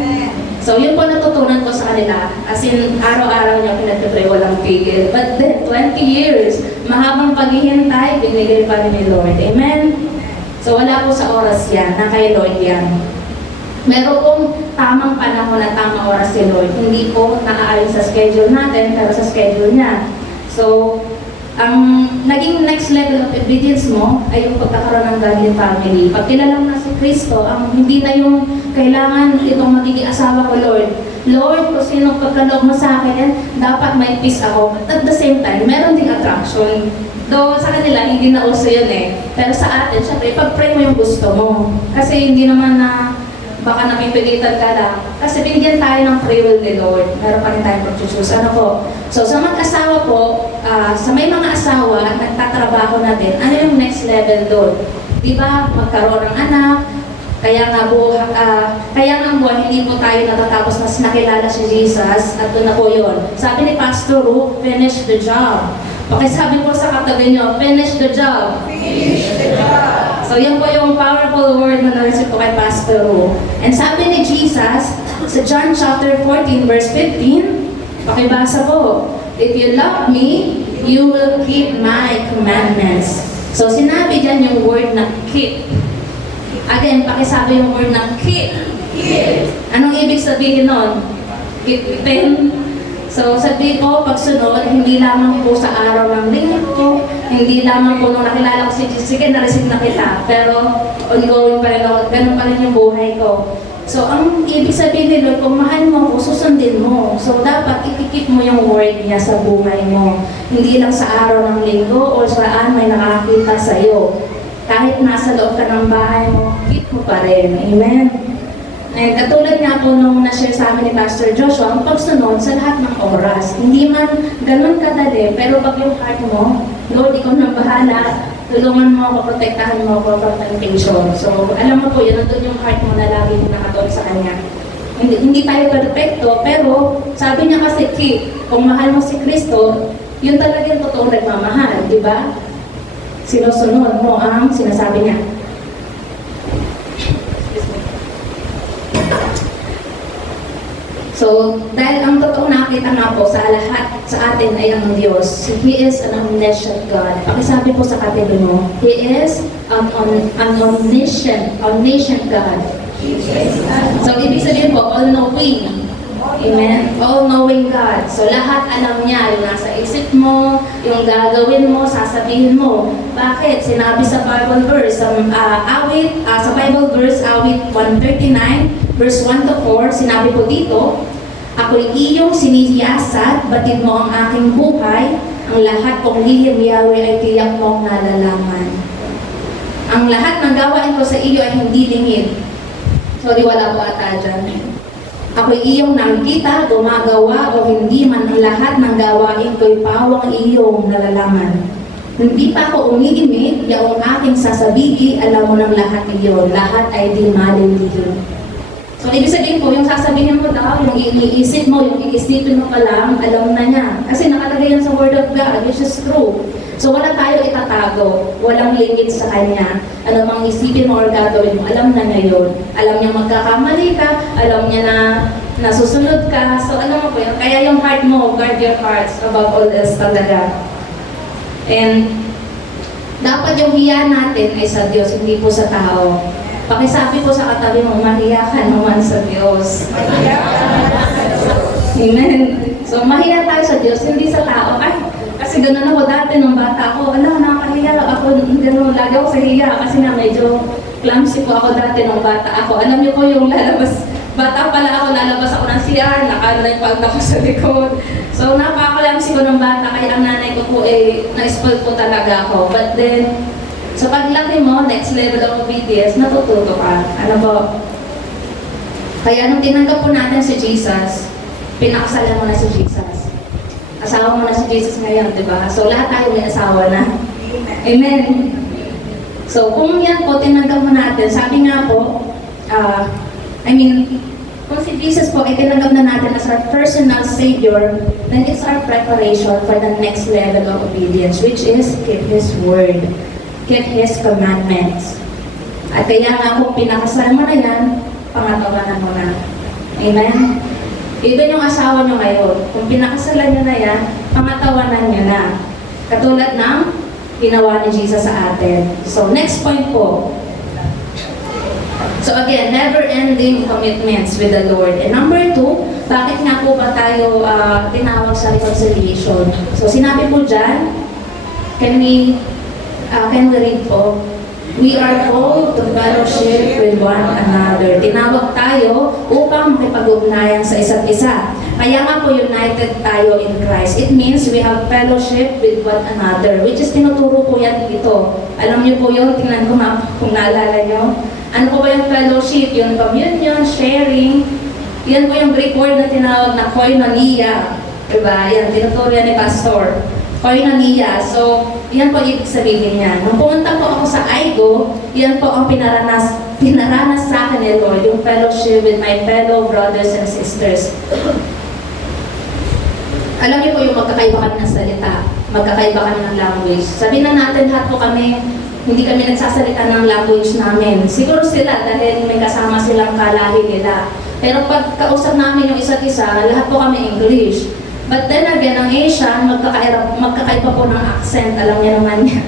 So yun po natutunan ko sa kanila. As in, araw-araw niya pinag-pray, walang pigil. But then, 20 years, mahabang paghihintay, binigay pa rin ni Lord. Amen? So wala po sa oras yan, na kay Lord yan. Meron pong tamang panahon at tamang oras si Lord. Hindi po naaayon sa schedule natin, pero sa schedule niya. So, ang naging next level of obedience mo ay yung pagkakaroon ng godly family. Pag kilala mo na si Kristo, ang hindi na yung kailangan itong magiging asawa ko, Lord. Lord, kung sino pagkaloob mo sa akin, dapat may peace ako. But at the same time, meron ding attraction. Though sa kanila, hindi na uso yun eh. Pero sa atin, syempre, pag-pray mo yung gusto mo. Kasi hindi naman na baka napipilitan ka lang. Kasi binigyan tayo ng free will ni Lord. Meron pa rin tayong pag-choose. Ano po? So, sa mag-asawa po, sa may mga asawa at nagtatrabaho na din, ano yung next level doon? Diba, magkaroon ng anak, kaya nga ang buwan, hindi po tayo natatapos na nakilala si Jesus at doon na po yun. Sabi ni Pastor Ru, finish the job. Pakisabi po sa katabi nyo, finish the job. Finish the job. So yan po yung powerful word na nareceive po kay Pastor Ru. And sabi ni Jesus, sa John chapter 14 verse 15, pakibasa po, if you love me, you will keep my commandments. So sinabi dyan yung word na keep. Again, pakisabi yung word na keep. Keep. Anong ibig sabihin nun? Keep-ipin. So, sabi po, pagsunod, hindi lamang po sa araw ng linggo, hindi lamang po nung nakilala ko si Jesus, sige, na-receive na kita, pero ongoing pa rin ako, ganun pa rin yung buhay ko. So, ang ibig sabihin ni Lord, kung mahal mo ako, susundin mo. So, dapat ikikip mo yung word niya sa buhay mo. Hindi lang sa araw ng linggo o saan may nakakita sa'yo. Kahit nasa loob ka ng bahay mo, keep mo pa rin. Amen? And katulad nga po nung na-share sa amin ni Pastor Joshua, ang pagsunod sa lahat ng oras. Hindi man ganun kadali, pero pag yung heart mo, Lord, ikaw nang bahala, tulungan mo ako, protektahan mo ako from temptation. So, alam mo po, yun, nandun yung heart mo na lagi nakatuon sa Kanya. Hindi tayo perfecto, pero sabi niya kasi, kung mahal mo si Kristo, yun talaga yung totoong nagmamahal, di ba? sinusunod mo ang sinasabi niya. So, dahil ang totoo nakita nga po sa lahat sa atin ay ang Diyos. He is an omniscient God. Pakisabi po sa katabi mo, He is an omniscient God. So, ibig sabihin po, all-knowing. Amen? All-knowing God. So, lahat alam niya. Yung nasa isip mo, yung gagawin mo, sasabihin mo. Bakit? Sinabi sa Bible verse, sa Bible verse, awit 139, verse 1 to 4, sinabi po dito, ako'y iyong sinisiyasat, batid mo ang aking buhay, ang lahat kong lihim Yahweh ay tiyak mong nalalaman. Ang lahat ng gawain ko sa iyo ay hindi lingid. Sorry, wala po ata dyan. Ako'y iyong nakikita, gumagawa o hindi man ang lahat ng gawain ko'y pawang iyong nalalaman. Hindi pa ako umiimik, yaong aking sasabihin, alam mo ng lahat iyon. Lahat ay di malilihim. So, ibig sabihin po, yung sasabihin mo daw, yung iniisip mo, yung iisipin mo pa lang, alam na niya. Kasi nakalagay yan sa Word of God, which is true. So, wala tayo itatago. Walang limit sa Kanya. Ano mang isipin mo or gagawin mo, alam na niya yun. Alam niya magkakamali ka, alam niya na nasusunod ka. So, alam mo po yun. Kaya yung heart mo, guard your hearts above all else talaga. And, dapat yung hiya natin ay sa Diyos, hindi po sa tao. Pakisabi po sa katabi mo, mahiya ka naman sa Diyos. Amen. So, mahiya tayo sa Diyos, hindi sa tao. Ay, kasi gano'n ako dati nung bata ko. Alam, nakakahiya ako, gano'n, lagi ako sa hiya. Kasi nga medyo clumsy po ako dati nung bata ako. Alam niyo po yung lalabas, bata pala ako, lalabas ako ng CR, naka-light ako sa likod. So, napaka-clumsy ko nung bata, kaya ang nanay ko po na-spoil po talaga ako. But then, so paglaki mo, next level of obedience, natututo ka. Ano po? Kaya nung tinanggap po natin si Jesus, pinakasalan mo na si Jesus. Asawa mo na si Jesus ngayon, di ba? So lahat tayo may asawa na. Amen. So kung yan po, tinanggap mo natin, sabi nga po, kung si Jesus po ay tinanggap na natin as our personal Savior, then it's our preparation for the next level of obedience, which is keep His Word. Keep His commandments. At kaya nga kung pinakasal mo na yan, pangatawanan mo na. Amen? Even yung asawa nyo ngayon, kung pinakasalan nyo na yan, pangatawanan nyo na. Katulad ng ginawa ni Jesus sa atin. So, next point po. So again, never-ending commitments with the Lord. And number 2, bakit nga po ba tayo tinawag sa reconciliation? So, sinabi po dyan, can we read po? We are called to fellowship with one another. Tinawag tayo upang makipag-ugnayan sa isa't isa. Kaya nga po united tayo in Christ. It means we have fellowship with one another, which is tinuturo po yan dito. Alam niyo po yun, tingnan ko kung naalala niyo. Ano po ba yung fellowship? Yung communion, sharing. Yan po yung Greek word na tinawag na koinonia. Diba? Yan, tinuturo yan ni Pastor. Koinonia. So, yan po ibig sabihin niya. Nung pumunta po ako sa IGO, yan po ang pinaranas sa akin ni Lord, yung fellowship with my fellow brothers and sisters. Alam niyo po yung magkakaiba kami ng salita, magkakaiba kami ng language. Sabihin na natin lahat po kami, hindi kami nagsasalita ng language namin. Siguro sila dahil may kasama silang kalahi nila. Pero pag kausap namin yung isa't isa, lahat po kami English. But then again, ang Asian, magkakaiba po ng accent. Alam niya naman yan.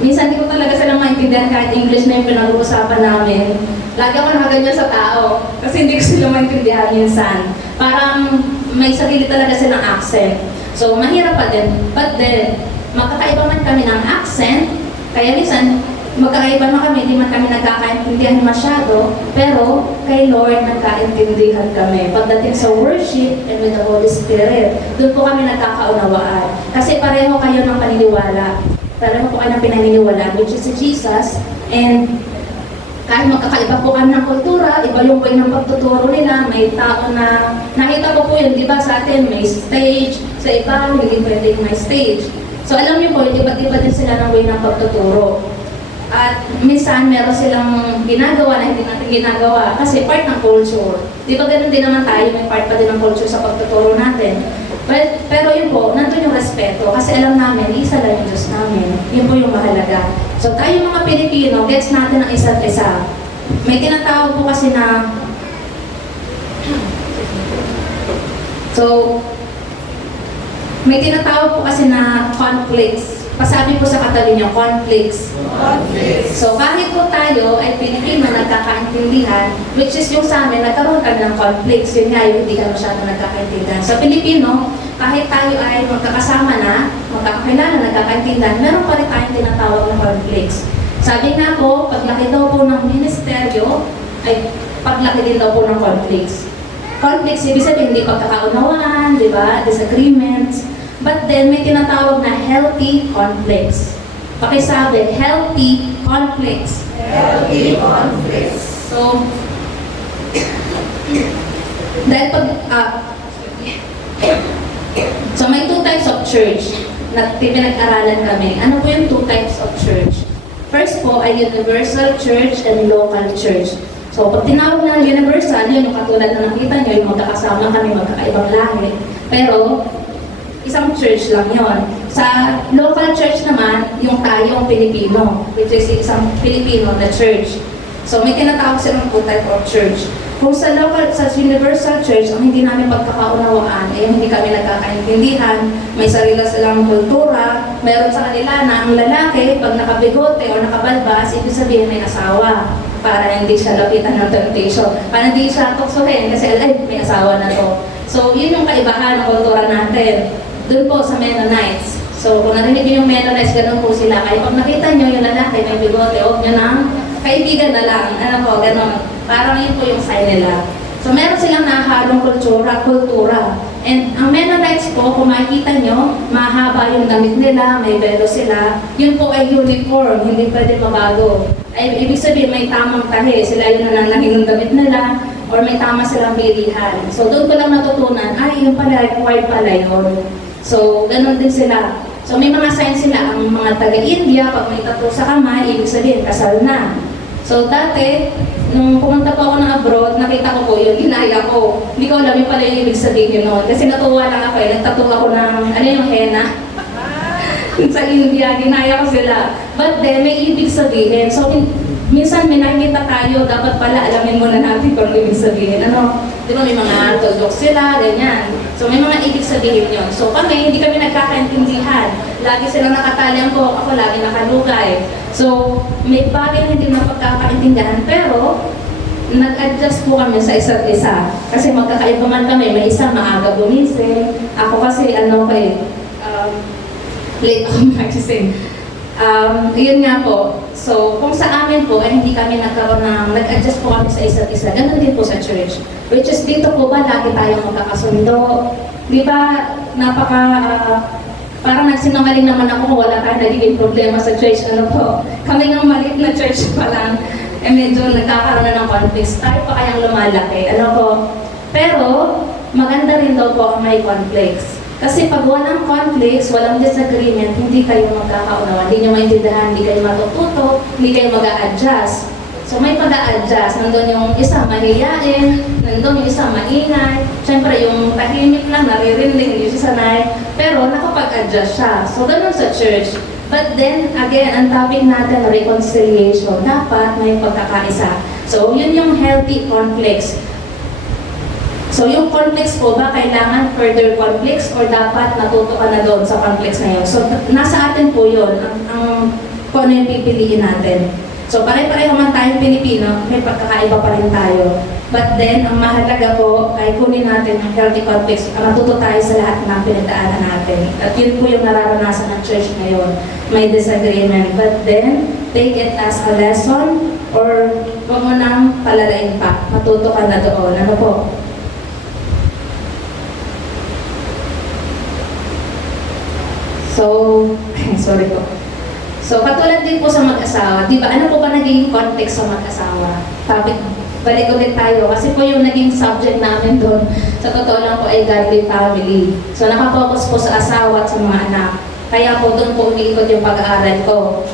Minsan di ko talaga silang maintindihan kahit English na yung pinag-uusapan namin. Lagi ako nakaganyan sa tao kasi hindi ko sila maintindihan minsan. Parang may sarili talaga silang accent. So, mahirap pa din. But then, magkakaiba man kami ng accent, kaya minsan, magkakaiba na kami, hindi man kami nagkakaintindihan masyado, pero kay Lord nagkaintindihan kami. Pagdating sa worship and with the Holy Spirit, doon po kami nagkakaunawaan. Kasi pareho kayo ng paniniwala. Pareho po kayo ng pinaniniwala, which is si Jesus. And kahit magkakaiba po kami ng kultura, iba yung way ng pagtuturo nila, may tao na, nakita ko po yun, di ba sa atin may stage, sa iba hindi pwedeng may stage. So alam niyo po, iba't-iba din sila ng way ng pagtuturo. At minsan meron silang ginagawa na hindi natin ginagawa kasi part ng culture. Di ba ganun din naman tayo, may part pa din ng culture sa pagtuturo natin. Well, pero yun po, nandun yung respeto kasi alam namin, isa lang yung Diyos namin. Yun po yung mahalaga. So tayo mga Pilipino, gets natin ang isa't isa. May tinatawag po kasi na may tinatawag po kasi na conflicts. Pasabi po sa katabi niyo, conflicts. So kahit po tayo ay Pilipino nagkakaintindihan, which is yung sa amin, nagkaroon kami ng conflicts. Yun nga, yung hindi ka masyado nagkakaintindihan. Sa Pilipino, kahit tayo ay magkakasama na, magkakakilala, nagkakaintindihan, meron pa rin tayong tinatawag na conflicts. Sabi nga po, paglaki daw po ng ministeryo, ay paglaki din daw po ng conflicts. Conflicts, ibig sabihin, hindi pagkakaunawaan, di ba? Disagreements. But then, may tinatawag na healthy conflicts. Pakisabi, healthy conflicts. Healthy conflicts. So, dahil so may two types of church na pinag-aralan kami. Ano po yung two types of church? First po ay universal church and local church. So, pag tinawag na universal, yun yung katulad na nakita nyo, yung magkakasama kami, magkakaibang lahi. Pero, isang church lang yon. Sa local church naman, yung tayong Pilipino, which is isang Filipino na church. So, may tinatawag silang two type of church. Kung sa universal church, ang hindi namin pagkakaunawaan, eh hindi kami nagkakaintindihan, may sarili silang kultura, meron sa kanila na ang lalaki, pag nakabigote o nakabalbas, ibig sabihin may asawa para hindi siya lapitan ng temptation. Para hindi siya tuksuhin kasi ay, may asawa na to. So, yun yung kaibahan ng kultura natin. Doon po sa Mennonites. So, kung narinig niyo yung Mennonites, ganun po sila. Kaya pag nakita niyo yung lalaki, may bigote, huwag niyo nang kaibigan na lang. Ano po, ganun. Parang yun po yung sign nila. So, meron silang nahalong kultura. And ang Mennonites po, kung makikita nyo, mahaba yung damit nila, may velo sila. Yun po ay uniform, hindi pwede mabago. Ay, ibig sabihin, may tamang tahi. Sila yun na nanangin ng damit nila, or may tama silang bilihan. So, doon ko lang natutunan, ay, yun pala, required pala yun. So, ganun din sila. So, may mga signs sila. Ang mga taga-India, pag may tattoo sa kamay, ibig sabihin, kasal na. So, dati, nung pumunta po ako ng abroad, nakita ko po yun, ginaya ko. Hindi ko alam yung pala yung ibig sabihin yun. Kasi natuwa lang ako nagtattoo ako ng, ano yung henna? Sa India, ginaya ko sila. But then, may ibig sabihin. So, minsan may nakikita tayo, dapat pala alamin muna natin kung ano ibig sabihin. Ano? Di ba may mga tuldok sila, ganyan. So, may mga ibig sabihin yun. So, kami, hindi kami nagkakaintindihan. Lagi silang nakatalian ko, ako lagi nakalugay. So, may bagay na hindi na pagkakaintindihan, pero nag-adjust po kami sa isa't isa. Kasi magkakaiba man kami, may isa maaga gumising. Ako kasi, late ako magising. Yun nga po. So, kung sa amin po, ay hindi kami nag-adjust po kami sa isa't isa. Ganun din po sa church. Which is dito po ba, lagi tayong magkakasundo. Di ba, parang nagsinungaling naman ako kung wala tayong nagiging problema sa church. Ano po, kami ng maliit na church pa lang, eh medyo nagkakaroon na ng conflicts. Tayo pa kayang lumalaki. Ano po, pero maganda rin daw po ang may conflicts. Kasi pag walang conflicts, walang disagreement, hindi kayo magkakaunawa, hindi nyo maintindihan, hindi kayo matututo, hindi kayo mag-a-adjust. So may pag-a-adjust, nandun yung isa mahiyain, nandun yung isa maingay, syempre yung tahimik lang, naririnig, hindi siya sanay, pero nakapag-adjust siya. So ganun sa church. But then, again, ang topic natin, reconciliation, dapat may pagkakaisa. So yun yung healthy conflicts. So yung conflicts po ba, kailangan further conflicts or dapat natuto ka na doon sa conflicts na yun? So nasa atin po yun, kung ano yung pipiliin natin. So pare-pareho man tayong Pilipino, may pagkakaiba pa rin tayo. But then, ang mahalaga po ay kunin natin ang healthy conflicts, matuto tayo sa lahat ng pinagdaanan natin. At yun po yung nararanasan ng church ngayon. May disagreement, but then, take it as a lesson or huwag mo nang palalain pa. Matuto ka na doon. Ano po? So, sorry po. So, katulad din po sa mag-asawa, di ba, ano po ba naging context sa mag-asawa? Topic, balik ulit tayo. Kasi po yung naging subject namin doon, sa totoo lang po ay godly family. So, nakafocus po sa asawa at sa mga anak. Kaya po doon po umiikot yung pag-aaral ko.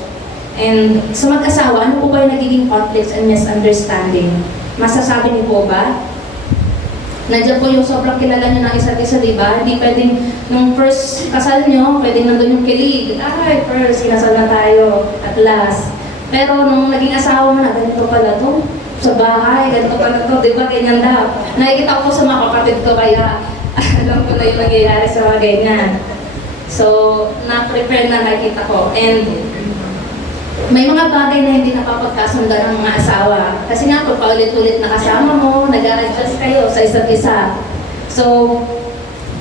And sa mag-asawa, ano po ba yung nagiging conflicts and misunderstanding? Masasabi niyo po ba? Nandiyan po yung sobrang kilala nyo ng isa't isa, di ba? Hindi pwedeng, nung first kasal nyo, pwedeng nandun yung kilig. Ay, first, kinasal na tayo, at last. Pero nung naging asawa mo na, ganito pala to. Sa bahay, ganito pala to, di ba? Ganyan daw. Nakikita ko sa mga kapatid ko, kaya alam ko na yung nangyayari sa mga ganyan. So, na-prepare na nakikita ko. And may mga bagay na hindi napapagkasundan ng mga asawa. Kasi nga, kung paulit-ulit na kasama mo, nag-adjust kayo sa isa't isa. So,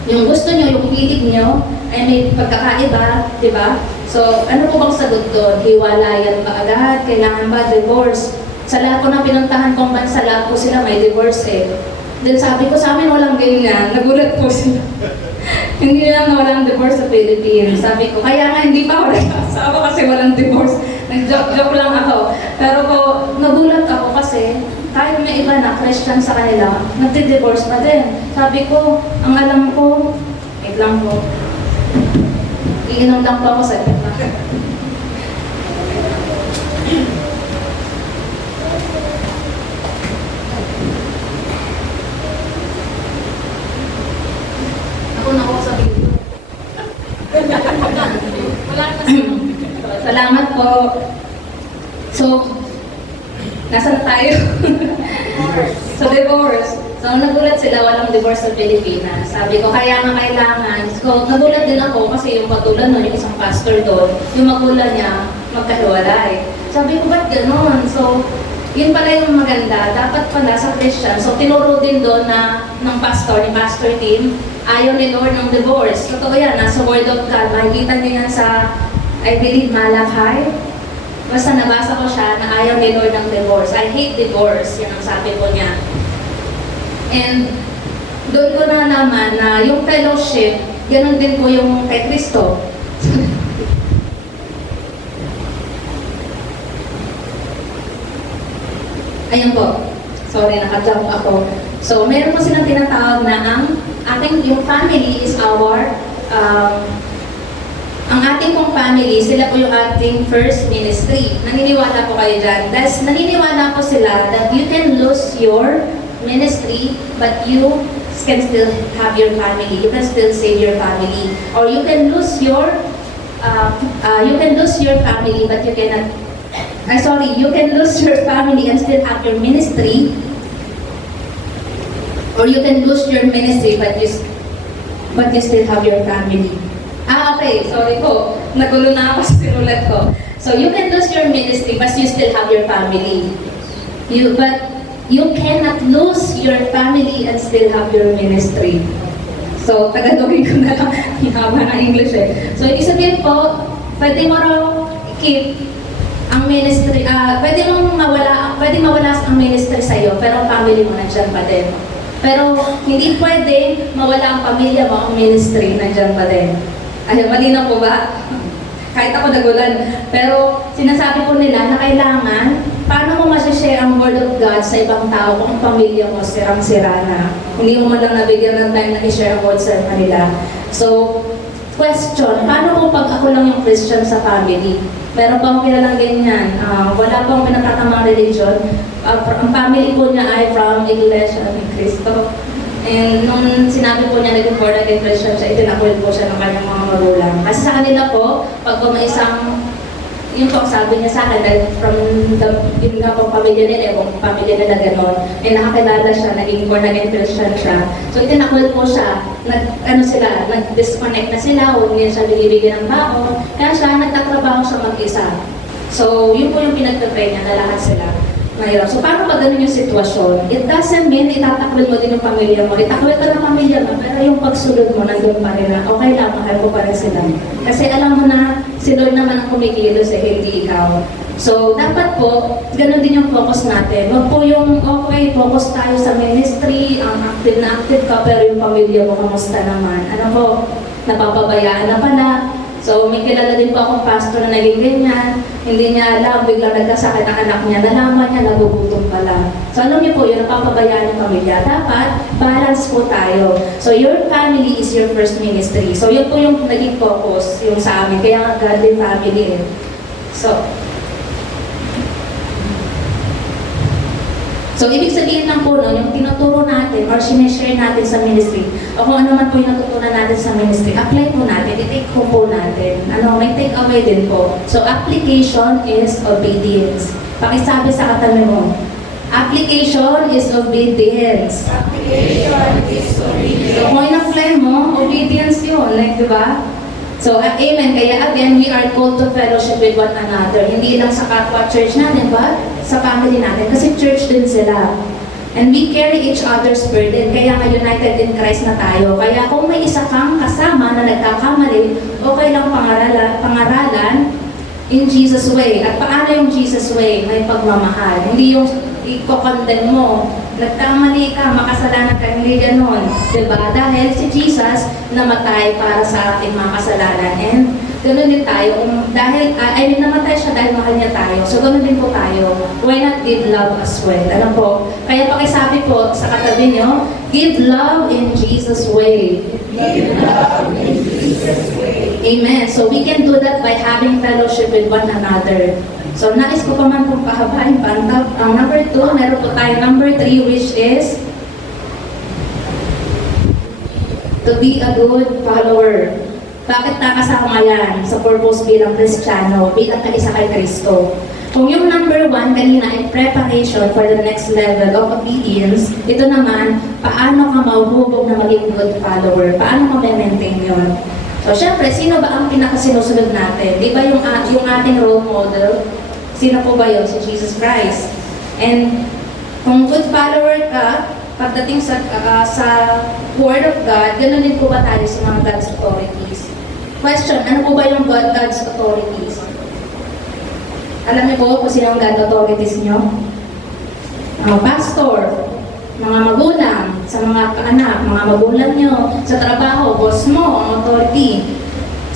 yung gusto nyo, yung hilig nyo, ay may pagkakaiba, di ba? So, ano po bang sagot doon? Hiwalayan ba agad? Kailangan ba divorce? Sa lahat ko na pinuntahan kong bansa, lahat po sila may divorce eh. Then sabi ko sa amin, walang ganyan. Nagulat po sila. Hindi lang na walang divorce sa Philippines. Sabi ko, kaya nga hindi pa ako nag-asawa kasi walang divorce. Nag-joke lang ako. Pero po, nagulat ako kasi kahit may iba na Christian sa kanila, nagdi-divorce pa din. Sabi ko, ang alam ko, wait lang po. Iinom lang po ako sa ito. Ako na ako sa video. Wala na Salamat po. So, nasaan tayo? So, divorce. So, nagulat sila, walang divorce sa Pilipinas. Sabi ko, kaya nga kailangan. So, nagulat din ako kasi yung patulan nun, yung isang pastor doon, yung magulang niya, magkahiwalay. Sabi ko, ba't ganon? So, yun pala yung maganda. Dapat pala sa Christian. So, tinuro din doon na ng pastor, ni Pastor Tim, ayaw ni Lord ng divorce. Totoo yan, nasa Word of God. Makikita niyo yan sa, I believe, Malachi. Basta nabasa ko siya na ayaw ni Lord ng divorce. I hate divorce. Yan ang sabi ko niya. And doon ko na naman na yung fellowship, ganun din po yung kay Kristo. Ayun po. Sorry, nakajump ako. So, meron po silang tinatawag na ang ating, yung family is our, ang ating pong family, sila po yung ating first ministry. Naniniwala po kayo dyan. Naniniwala po sila that you can lose your ministry, but you can still have your family. You can still save your family. Or you can lose your, family, but you cannot, you can lose your family and still have your ministry. Or you can lose your ministry, but you still have your family. Okay, sorry po. Nagulo na ako sa sinulat ko. So, you can lose your ministry, but you still have your family. But you cannot lose your family and still have your ministry. So, tagalogin ko na lang. Hihaba na English eh. So, ibig sabihin po, pwede mo raw keep ang ministry, pwede mawala ang ministry sa'yo, pero ang family mo nandiyan pa din. Pero hindi pwede mawala ang pamilya mo, ang ministry nandiyan pa din. Ay, malinaw po ba? Kahit ako nagulan. Pero sinasabi po nila na kailangan, paano mo masishare ang Word of God sa ibang tao kung ang pamilya mo sirang-sira na? Hindi mo man lang nabigyan ng time na i-share ang Word sa kanila. So, question, paano kung pag ako lang yung Christian sa family? Meron pa akong kilalang ganyan. Wala pa akong pinatatamang religion. Ang family po niya ay from Iglesia ni Cristo. And nung sinabi po niya naging born again Christian siya, itinakwil po siya ng kanyang mga magulang. Kasi sa kanila po, pag may isang, yun po sabi niya sa akin, dahil from yung nga pong pamilya nila, yung pamilya nila gano'n, eh nakakilala siya, naging born again Christian siya. So itinakwil po siya, nag-disconnect na sila, huwag niya siya binibigyan ng baon, kaya siya nagtatrabaho siya mag-isa. So yun po yung pinagtatry niya na lahat sila. Mayroon. So, paano ba ganun yung sitwasyon? It doesn't mean itatakwil mo din yung pamilya mo. Itakwil ka ng pamilya mo, pero yung pagsunod mo, nandun pa rin na, okay lang, mahal ko pa rin sila. Kasi alam mo na, si Lord naman ang kumikilos eh, hindi ikaw. So, dapat po, ganun din yung focus natin. Huwag po yung, okay, focus tayo sa ministry, ang active na active ka, pero yung pamilya mo, kamusta naman? Ano po, napapabayaan na pala. So, may kilala din po akong pastor na naging ganyan. Hindi niya alam, biglang nagkasakit ang anak niya. Nalaman niya, nagugutom pala. So, alam niyo po, yun, napapabayaan yung pamilya. Dapat, balance po tayo. So, your family is your first ministry. So, yun po yung naging focus yung sa amin. Kaya nga, godly family eh. So, So, ibig sabihin lang po, no, yung tinuturo natin or sinishare natin sa ministry, o kung ano man po yung natutunan natin sa ministry, apply po natin, i-take home po natin. May take away din po. So, application is obedience. Pakisabi sa katabi mo, application is obedience. Application is obedience. So, kung in-apply mo, obedience yun. Like, di ba? So, amen. Kaya again, we are called to fellowship with one another. Hindi lang sa kapwa church natin, but sa family natin. Kasi church din sila. And we carry each other's burden. Kaya nga united in Christ na tayo. Kaya kung may isa kang kasama na nagkakamali, okay lang pangaralan in Jesus way. At paano yung Jesus way? May pagmamahal. Hindi yung i-condemn mo. Nagkamali ka, makasalanan ka, hindi ganon. Diba? Dahil si Jesus namatay para sa ating mga kasalanan. And ganun din tayo. Namatay siya dahil mahal niya tayo. So ganun din po tayo. Why not give love as well? Ano po? Kaya pakisabi po sa katabi niyo, give love in Jesus' way. Give love in Jesus' way. Amen. So we can do that by having fellowship with one another. So nais ko pa man kung pahabain pa. Ang number 2, meron po tayo number 3, which is to be a good follower. Bakit nakasama yan sa purpose bilang Kristiyano, bilang kaisa kay Kristo? Kung yung number 1 kanina ay preparation for the next level of obedience, ito naman, paano ka mahuhubog na maging good follower? Paano ka ma-maintain yun? So, syempre, sino ba ang pinakasinusunod natin? Di ba yung ating role model? Sino po ba yun? Si Jesus Christ. And kung good follower ka, pagdating sa Word of God, ganoon din po ba tayo sa mga God's authorities? Question, ano po ba yung God's authorities? Alam niyo po kung sino ang God's authorities niyo? Mga pastor, mga magulang, sa mga anak, mga magulang niyo, sa trabaho, boss mo, ang authority.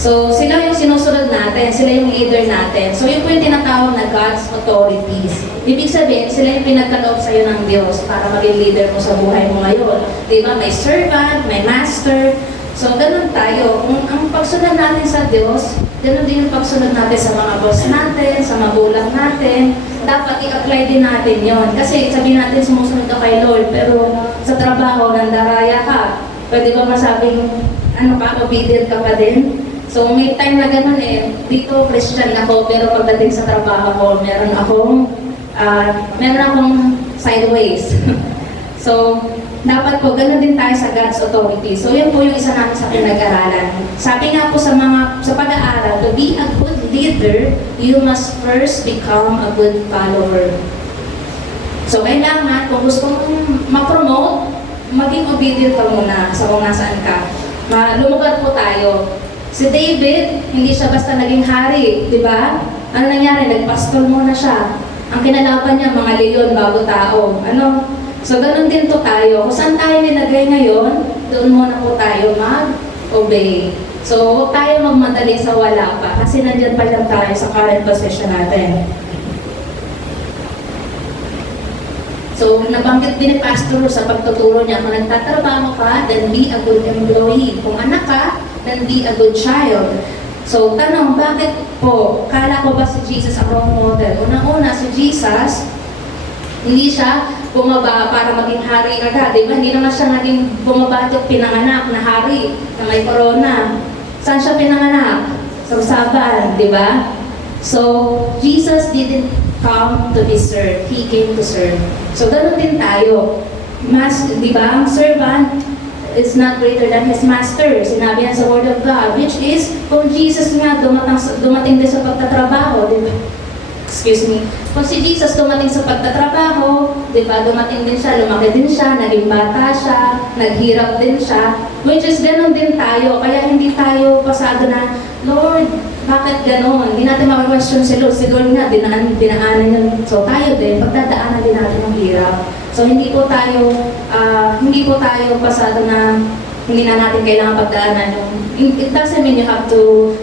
So, sila yung sinusunod natin, sila yung leader natin. So, yun po yung tinatawag na God's authorities. Ibig sabihin, sila yung pinagkaloob sa'yo ng Diyos para maging leader mo sa buhay mo ngayon. Diba? May servant, may master. So, ganun tayo. Kung ang pagsunod natin sa Diyos, ganun din yung pagsunod natin sa mga boss natin, sa magulang natin. Dapat i-apply din natin yon. Kasi sabihin natin sumusunod ka kay Lord, pero sa trabaho, nandaraya ka. Pwede ba masabing, obedient ka pa din? So, may time na gano'n dito Christian ako, pero pagdating sa trabaho ko, meron akong sideways. So, dapat po, gano'n din tayo sa God's authority. So, yun po yung isa namin sa pinag-aralan. Sabi nga po sa pag-aaral, to be a good leader, you must first become a good follower. So, kailangan, kung gusto mong ma-promote, maging obedient ka muna sa kung nasaan ka. Lumugar po tayo. Si David, hindi siya basta naging hari, di ba? Ano nangyari? Nagpastol muna siya. Ang kinalaban niya, mga leon bago tao. So, ganun din to tayo. Kung saan tayo nilagay ngayon, doon muna po tayo mag-obey. So, huwag tayo magmadali sa wala pa, kasi nandiyan pa lang tayo sa current position natin. So, nabanggit din ni Pastor sa pagtuturo niya, kung nagtatrabaho ka, then be a good employee. Kung anak ka, then be a good child. So, tanong, bakit po? Kala ko ba si Jesus ang role model? Unang-una, si Jesus, hindi siya bumaba para maging hari agad. Diba? Hindi naman siya naging bumabatok pinanganak na hari na may corona. Saan siya pinanganak? Sa usapan, di ba? So, Jesus didn't come to be served. He came to serve. So, ganun din tayo. Di ba? Ang servant is not greater than his master. Sinabi yan sa Word of God, which is, kung Jesus nga dumating din sa pagtatrabaho, di ba? Excuse me. Kung si Jesus dumating sa pagtatrabaho, di ba, dumating din siya, lumaki din siya, naging bata siya, naghirap din siya, which is ganun din tayo. Kaya hindi tayo pasado na, Lord, bakit ganun? Hindi natin maka-question si Lord. Si Lord nga, dinaanan yun. So tayo din, pagdadaanan din natin ang hirap. So hindi po tayo pasado na hindi na natin kailangan pagdaanan. It doesn't mean you have to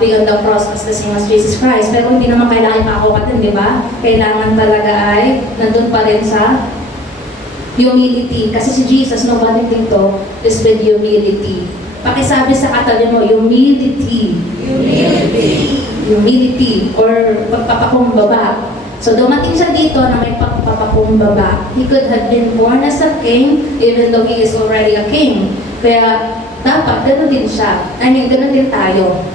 be on the cross as the same as Jesus Christ. Pero hindi naman kailangan ipakukatin, di ba? Kailangan talaga ay nandun pa rin sa humility. Kasi si Jesus, nobody dito is with humility. Pakisabi sa katabi mo, humility. Humility. Humility or pagpapakumbaba. So dumating siya dito na may pagpapakumbaba. He could have been born as a king even though he is already a king. Kaya dapat gano'n din siya. Gano'n din tayo.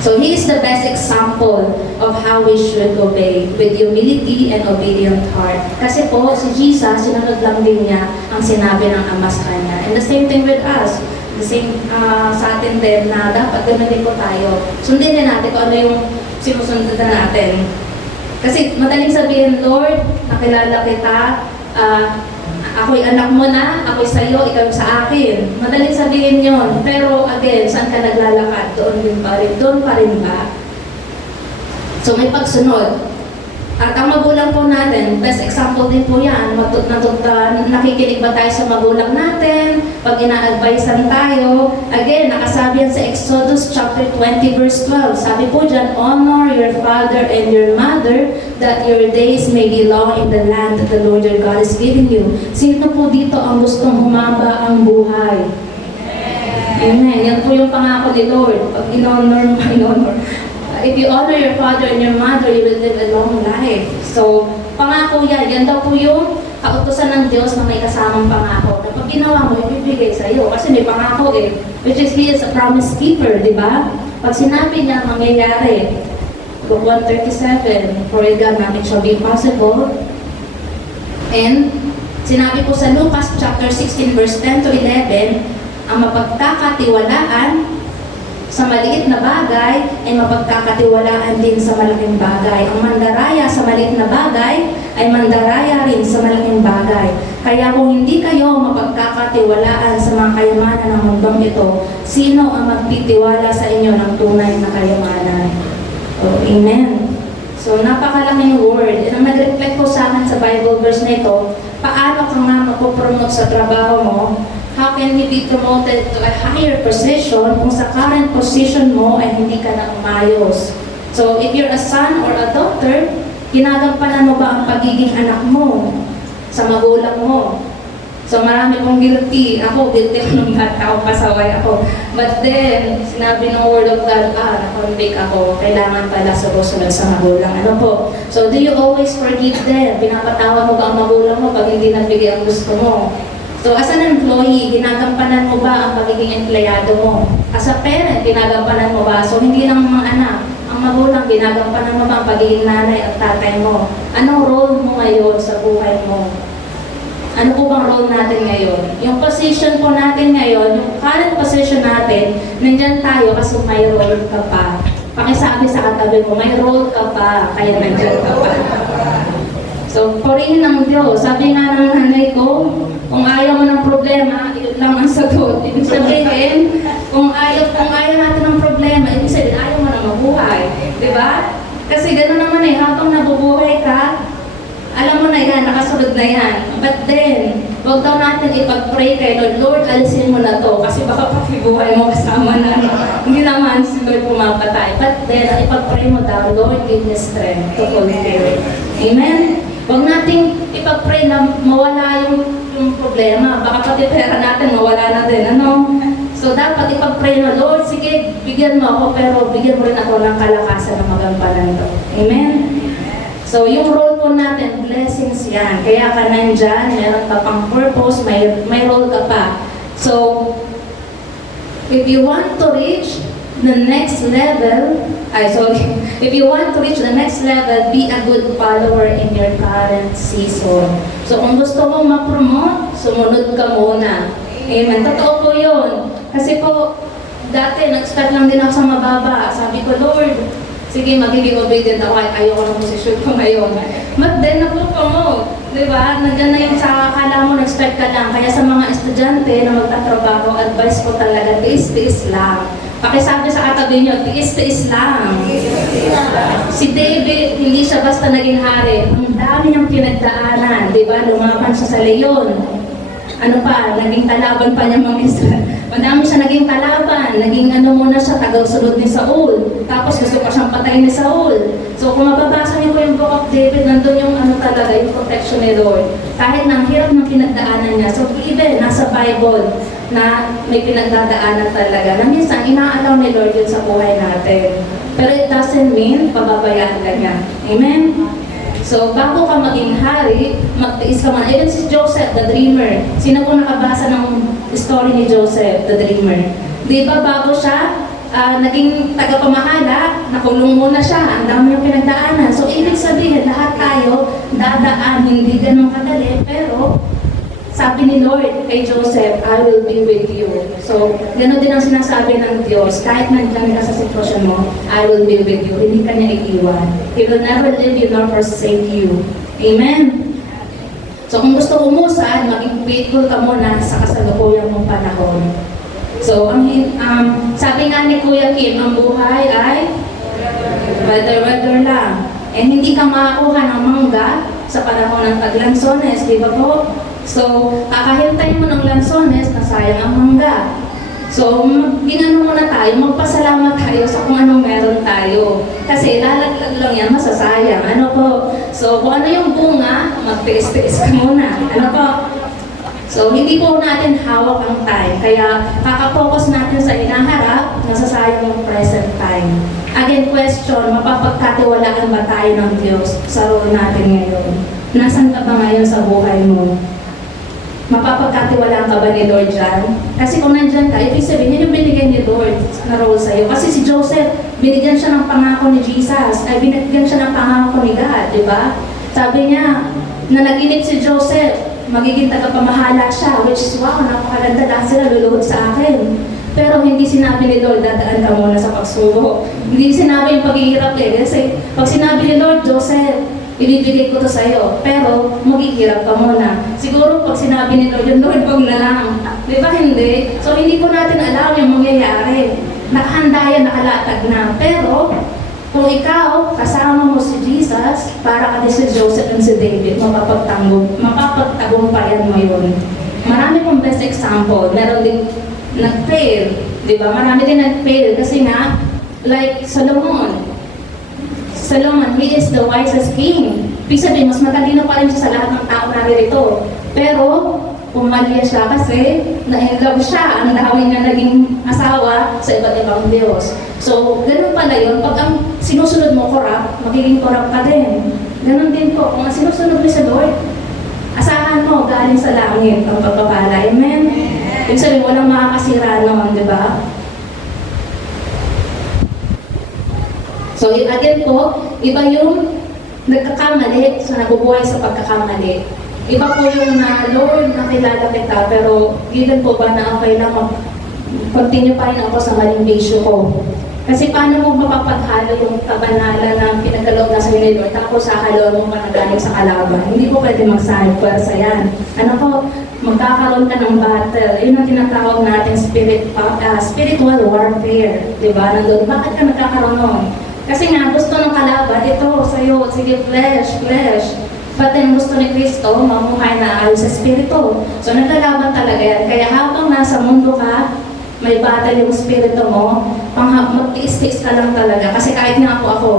So he is the best example of how we should obey with humility and obedient heart. Kasi po, si Jesus, sinunod lang din niya ang sinabi ng Ama sa kanya. And the same thing with us. The same sa atin din na dapat gano'n din po tayo. Sundin din natin kung ano yung sinusunod na natin. Kasi madaling sabihin, Lord, nakilala kita, ako'y anak mo na, ako'y sa'yo, ikaw sa akin. Madaling sabihin yon. Pero again, saan ka naglalakad? Doon pa rin ba? So may pagsunod. At ang magulang po natin, best example din po yan. Nakikinig ba tayo sa magulang natin? Pag ina-advisean tayo, again, nakasabi yan sa Exodus chapter 20 verse 12. Sabi po dyan, honor your father and your mother that your days may be long in the land that the Lord your God is giving you. Sino po dito ang gustong humaba ang buhay? Amen. Yan po yung pangako ni Lord. Pag in-honor. If you honor your father and your mother, you will live a long life. So, pangako yan. Yan daw po yung kautusan ng Diyos na may kasamang pangako. Na pag ginawa mo, ibibigay sa iyo. Kasi may pangako eh. Which is, He is a promise keeper, di ba? Pag sinabi niya, mangyayari. Luke 1:37, for with God nothing shall be impossible. And, sinabi po sa Lucas chapter 16 verse 10 to 11, ang mapagkakatiwalaan sa maliit na bagay ay mapagkakatiwalaan din sa malaking bagay. Ang mandaraya sa maliit na bagay ay mandaraya rin sa malaking bagay. Kaya kung hindi kayo mapagkakatiwalaan sa mga kayamanan ng mundong ito, sino ang magtitiwala sa inyo ng tunay na kayamanan? So, amen. So, napakalaking word. And ang nag-reflect po sa akin sa Bible verse na ito, paano ka nga mapopromote sa trabaho mo? How can you be promoted to a higher position kung sa current position mo ay hindi ka na umayos? So, if you're a son or a daughter, ginagampanan mo ba ang pagiging anak mo sa magulang mo? So, marami pong guilty. Ako, guilty ko nung bata ako, pasaway ako. But then, sinabi ng Word of God, na-convict ako, kailangan pala sumusunod sa magulang. Ano po? So, do you always forgive them? Pinapatawad mo ba ang magulang mo pag hindi nagbigay ang gusto mo? So, as an employee, ginagampanan mo ba ang pagiging empleyado mo? As a parent, ginagampanan mo ba? So, hindi lang mga anak. Ang magulang, ginagampanan mo ba ang pagiging nanay at tatay mo? Anong role mo ngayon sa buhay mo? Ano po bang role natin ngayon? Yung position po natin ngayon, yung current position natin, nandyan tayo kasi may role ka pa. Pakisabi sa katabi mo, may role ka pa, kaya nandyan ka pa. So, purihin ng Diyos. Sabi nga ng nanay ko, kung ayaw mo ng problema, yun lang ang sagot. Ibig sabihin, kung ayaw natin ng problema, ibig sabihin, ayaw mo na mabuhay. Diba? Kasi gano'n naman eh, habang nabubuhay ka, alam mo na yan, nakasunod na yan. But then, huwag daw natin ipag-pray kay Lord, Lord, alisin mo na to. Kasi baka pakibuhay mo kasama na. Hindi naman si Lord pumapatay. But then, ipag-pray mo daw, Lord, give me strength to fulfill. Amen? Huwag nating ipag-pray na mawala yung problema. Baka pati pera natin mawala na din. Ano? So, dapat ipag-pray na, Lord, sige, bigyan mo ako, pero bigyan mo rin ako ng kalakasan na magampanan to. Amen? So, yung role po natin, blessings yan. Kaya ka nandyan, meron ka pang purpose, may role ka pa. So, if you want to reach the next level, if you want to reach the next level, be a good follower in your current season. So, kung gusto mong ma-promote, sumunod ka muna. Amen. Totoo po yun. Kasi po, dati, nag-start lang din ako sa mababa. Sabi ko, Lord, sige, magiging obedient ako kahit ayoko ng posisyon ko ngayon. But then, napupromote. Diba? Nandiyan na yung sa akala mo, nag-start ka lang. Kaya sa mga estudyante na magtatrabaho, advice ko talaga, tiis-tiis lang. Pakisabi sa katabi nyo, tiis-tiis lang. Si David, hindi siya basta naging hari. Ang dami niyang pinagdaanan. Diba? Lumaban siya sa leon. Ano pa, naging kalaban pa niya mga Israel. Madami siya naging kalaban. Naging muna siya, tagaw-sunod ni Saul. Tapos gusto pa siyang patayin ni Saul. So kung mababasa niyo po yung Book of David, nandun yung talaga, yung protection ni Lord. Kahit nang hirap ng pinagdaanan niya. So even, nasa Bible, na may pinagdadaanan talaga. Na minsan, inaalaw ni Lord yun sa buhay natin. Pero it doesn't mean pababayaan ka niya. Amen? So, bago ka maging hari, magtiis ka man. Even si Joseph, the dreamer. Sino po nakabasa ng story ni Joseph, the dreamer? Di ba bago siya naging tagapamahala, nakulong muna siya, ang dami yung pinagdaanan. So, ibig sabihin, lahat tayo dadaan, hindi ganun kadali, pero sabi ni Lord kay Joseph, I will be with you. So, gano'n din ang sinasabi ng Diyos, kahit nandiyan ka sa sitwasyon mo, I will be with you. Hindi ka niya iiwan. He will never leave you nor forsake you. Amen? So, kung gusto umusad, maging faithful ka muna sa kasalukuyang mong panahon. So, sabi nga ni Kuya Kim, ang buhay ay weather lang. And hindi ka makakuha ng mangga sa panahon ng taglansones, di ba po? So, kakahintay mo ng lansones, nasayang ang mangga. So, ginano muna tayo, magpasalamat tayo sa kung anong meron tayo. Kasi lalaglag lang yan, masasayang. Ano po? So, kung ano yung bunga, magtiis-tiis ka muna. Ano po? So, hindi po natin hawak ang time. Kaya, kakapokus natin sa inaharap, nasasayang yung present time. Again, question, mapapagkatiwalaan ba tayo ng Diyos sa role natin ngayon? Nasaan ka ba ngayon sa buhay mo? Mapapagkatiwalaan ka ba ni Lord dyan? Kasi kung nandyan ka, ibig sabihin, yun yung binigay ni Lord na role sa'yo. Kasi si Joseph, binigyan siya ng pangako ni Jesus, ay binigyan siya ng pangako ni God, di ba? Sabi niya, na naginip si Joseph, magiging tagapamahala siya, which is, wow, napakaganda, lahat sila luluhod sa akin. Pero hindi sinabi ni Lord, dadaan ka muna sa pagsubok. Hindi sinabi yung paghihirap kasi pag sinabi ni Lord, Joseph, ibibigay ko to sa'yo, pero maghihirap ka muna. Siguro pag sinabi ni Lord, yung Lord, wag na lang. Di ba hindi? So hindi po natin alam yung mangyayari. Nakahanda yan, nakalatag na. Pero, kung ikaw, kasama mo si Jesus, para ka din si Joseph and si David, mapapagtagumpayan mo yun. Marami pong best example. Meron din nag-fail. Di ba? Marami din nag-fail kasi nga, like Solomon, he is the wisest king. Ibig sabihin, mas matalino pa rin siya sa lahat ng tao naririto. Pero, pumalya siya kasi na-inlove siya. Ang dami niya naging asawa sa iba't ibang Diyos. So, ganun pala yun. Pag ang sinusunod mo corrupt, magiging corrupt ka din. Ganun din po. Kung ang sinusunod mo sa Lord, asahan mo galing sa langit ang pagpapala. Amen? Ibig sabihin, walang makakasira noon, di ba? So, again po, iba yung nagkakamali, so nabubuhay sa pagkakamali. Iba po yung na, Lord, nakilala kita, pero given po ba na okay lang continue pa rin ako sa maling bisyo ko. Kasi paano mo mapapaghalo yung kabanalan ng pinagkaloob na sa ni Lord, tapos hahalo mo pa na galing sa kalaban. Hindi po pwede magsahid, pwersa yan. Ano po, magkakaroon ka ng battle. Yun ang tinatawag natin spiritual warfare. Diba? Nandun, bakit ka nagkakaroon nun? Kasi nga, gusto ng kalaban, ito, sa'yo, sige, flesh. But then, gusto ni Kristo, mamuhay na ayon sa Espiritu. So, naglalaban talaga yan. Kaya habang nasa mundo ka, may battle yung Espiritu mo, magtiis-tiis ka lang talaga. Kasi kahit nga po ako,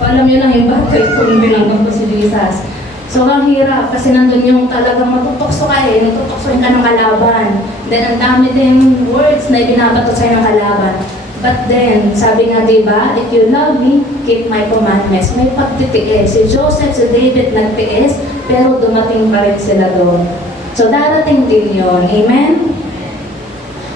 alam nyo lang yung battle kung binanggap ko si Jesus. So, ang hirap kasi nandun yung talagang matutokso ka natutoksoin ka ng kalaban. Then, ang dami din words na ibinabato sa'yo ng kalaban. But then, sabi nga diba, if you love me, keep my commandments. May pagtitiis. Si Joseph, si David nagtiis, pero dumating pa rin sila doon. So, darating din yun. Amen?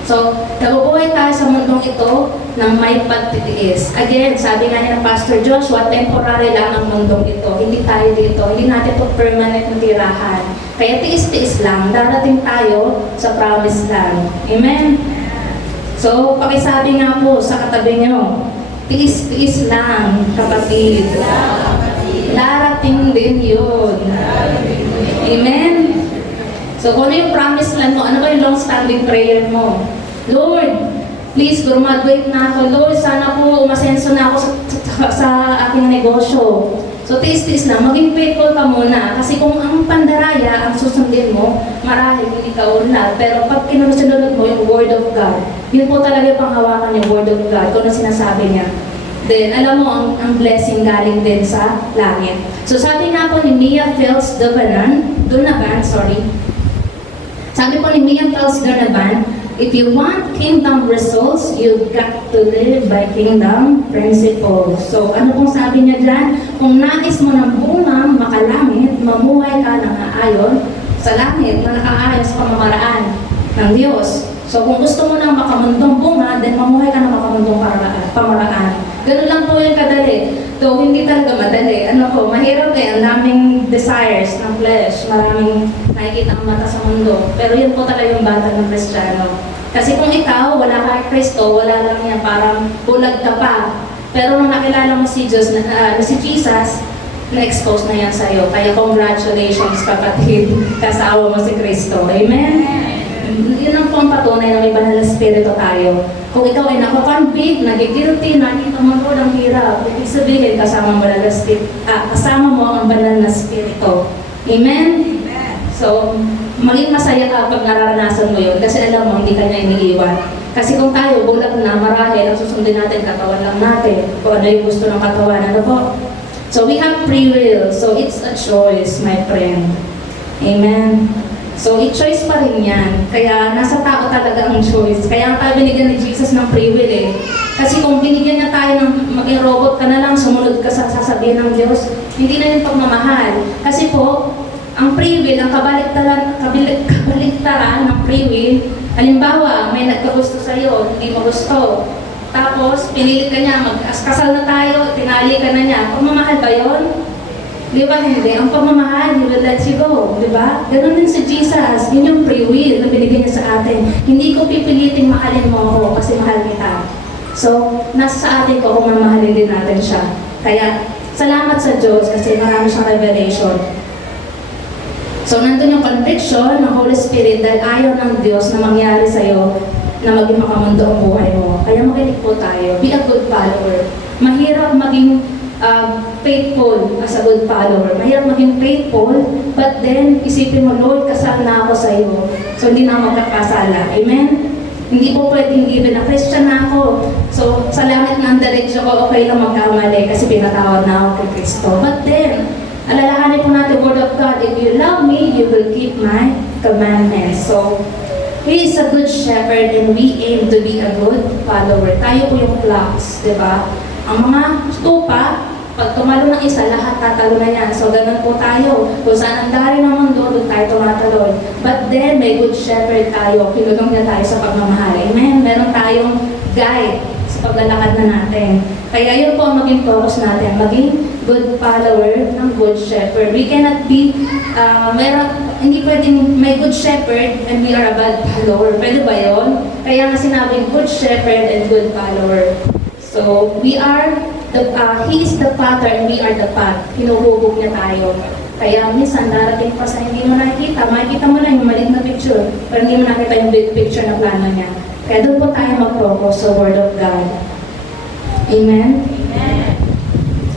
So, nabubuhay tayo sa mundong ito ng may pagtitiis. Again, sabi nga ni Pastor Joshua, temporary lang ang mundong ito. Hindi tayo dito. Hindi natin ito permanent na tirahan. Kaya tiis-tiis lang. Darating tayo sa promised land. Amen? So, pakisabi nga po sa katabi nyo, tiis-tiis lang, kapatid. Darating din yun. Amen? So, kung ano yung promised land mo, ano ba yung long-standing prayer mo? Lord, please, graduate na ako. Lord, sana po umasenso na ako sa aking negosyo. So, tiis-tiis lang, maging faithful ka muna. Kasi kung ang pandaraya, ang susundin mo, marahil hindi ka unlad. Pero pag kinusunod mo yung Word of God, yun po talaga yung panghawakan yung Word of God, kung ano sinasabi niya. Then, alam mo, ang blessing galing din sa langit. So, sabi nga po ni Mia Phelps Donovan, sabi po ni Mia Phelps Donovan, if you want kingdom results, you've got to live by kingdom principles. So, ano pong sabi niya dyan? Kung nais mo ng bunga makalangit, mamuhay ka ng ayon sa langit na nakaayon sa pamamaraan ng Diyos. So, kung gusto mo ng makamundong bunga, then mamuhay ka ng makamundong pamaraan. Ganun lang po yung kadali. Though hindi talaga madali. Ano po, mahirap ang daming desires ng flesh, maraming nakikita ang mata sa mundo. Pero yun po talaga yung battle ng Kristiyano. Kasi kung ikaw, wala ka kay Kristo, wala lang yan, parang bulag ka pa. Pero nung nakilala mo si Diyos, si Jesus, na-expose na yan sa'yo. Kaya congratulations kapatid, kasawa mo si Kristo. Amen? Yun ang pong patunay na may banal na spirito tayo. Kung ikaw ay nakukonvict, nagigilty, nakita mo ko ng hirap, ibig sabihin kasama mo, kasama mo ang banal na spirito. Amen? So, maging masaya ka pag nararanasan mo yun kasi alam mo, hindi ka niya iniiwan. Kasi kung tayo, bulag na, marahil, ang susundin natin, katawan lang natin. Kung ano yung gusto ng katawan, ano po? So, we have free will. So, it's a choice, my friend. Amen? So, i-choice pa rin yan. Kaya, nasa tao talaga ang choice. Kaya ang tayo binigyan ni Jesus ng free will eh. Kasi kung binigyan niya tayo ng maging robot ka na lang, sumunod ka sa sasabihin ng Diyos, hindi na yung pagmamahal. Kasi po, ang free will, ang kabaliktaran ng free will, halimbawa, may nagkagusto sa'yo, hindi mo gusto. Tapos, pinilit ka niya, kasal na tayo, tinali ka na niya. Pagmamahal ba yun? Di ba hindi? Ang pagmamahal, he will let you go. Di ba? Ganun din si Jesus. Yun yung free will na binigyan niya sa atin. Hindi ko pipiliting mahalin mo ako kasi mahal kita. So, nasa sa atin ko kung mamahalin din natin siya. Kaya, salamat sa Diyos kasi marami siyang revelation. So, nandun yung conviction ng Holy Spirit dahil ayaw ng Diyos na mangyari sa'yo na maging makamundo ang buhay mo. Kaya makinig po tayo. Be a good follower. Mahirap maging faithful as a good follower. Mahirap maging faithful, but then, isipin mo, Lord, kasal na ako sa iyo. So, hindi na ako magkakasala. Amen? Hindi po pwedeng given na Christian na ako. So, sa langit ng diretsyo ko, okay lang magkamali kasi pinatawad na ako kay Kristo. But then, alalahanin po natin Word of God, if you love me, you will keep my commandments. So, He is a good shepherd and we aim to be a good follower. Tayo po yung flocks, di ba? Ang mga tupa, pag tumalo ng isa, lahat tatalo na yan. So, ganun po tayo. Kung saan ang dari ng mundo, doon tayo tumatalon. But then, may good shepherd tayo. Pinulong niya tayo sa pagmamahal. Amen? Meron tayong guide sa paglalakad na natin. Kaya yun po ang maging focus natin. Maging good follower ng good shepherd. We cannot be, hindi pwedeng may good shepherd and we are a bad follower. Pwede ba yun? Kaya nga sinabing good shepherd and good follower. So, we are, He is the Father and we are the path. Hinuhubog niya tayo. Kaya minsan darating pa sa hindi mo nakikita, makikita mo lang yung maliit na picture, pero hindi mo nakita yung big picture na plano niya. Kaya doon po tayo mag-focus sa Word of God. Amen? Amen.